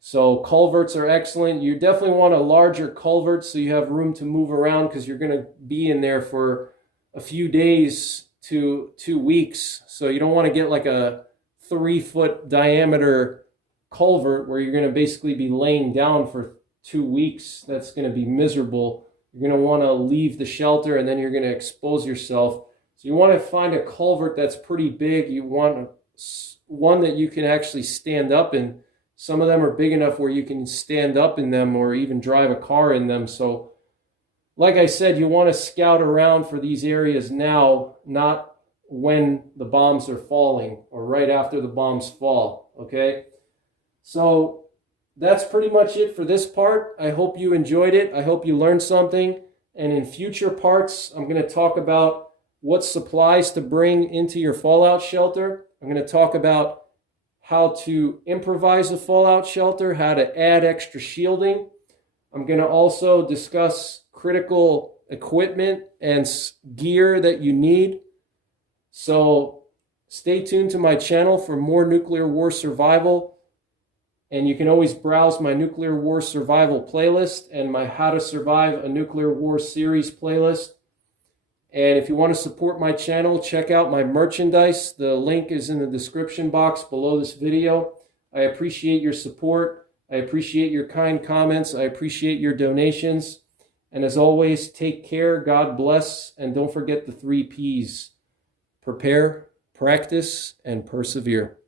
So culverts are excellent. You definitely want a larger culvert so you have room to move around, because you're going to be in there for a few days to 2 weeks. So you don't want to get like a 3-foot diameter culvert where you're going to basically be laying down for 2 weeks. That's going to be miserable. You're going to want to leave the shelter, and then you're going to expose yourself. So you want to find a culvert that's pretty big. You want one that you can actually stand up in. Some of them are big enough where you can stand up in them or even drive a car in them. So like I said, you want to scout around for these areas now, not when the bombs are falling or right after the bombs fall, okay? So that's pretty much it for this part. I hope you enjoyed it. I hope you learned something. And in future parts, I'm going to talk about what supplies to bring into your fallout shelter. I'm going to talk about how to improvise a fallout shelter, how to add extra shielding. I'm going to also discuss critical equipment and gear that you need. So stay tuned to my channel for more nuclear war survival. And you can always browse my nuclear war survival playlist and my How to Survive a Nuclear War series playlist. And if you want to support my channel, check out my merchandise. The link is in the description box below this video. I appreciate your support. I appreciate your kind comments. I appreciate your donations. And as always, take care, God bless, and don't forget the 3 Ps. Prepare, practice, and persevere.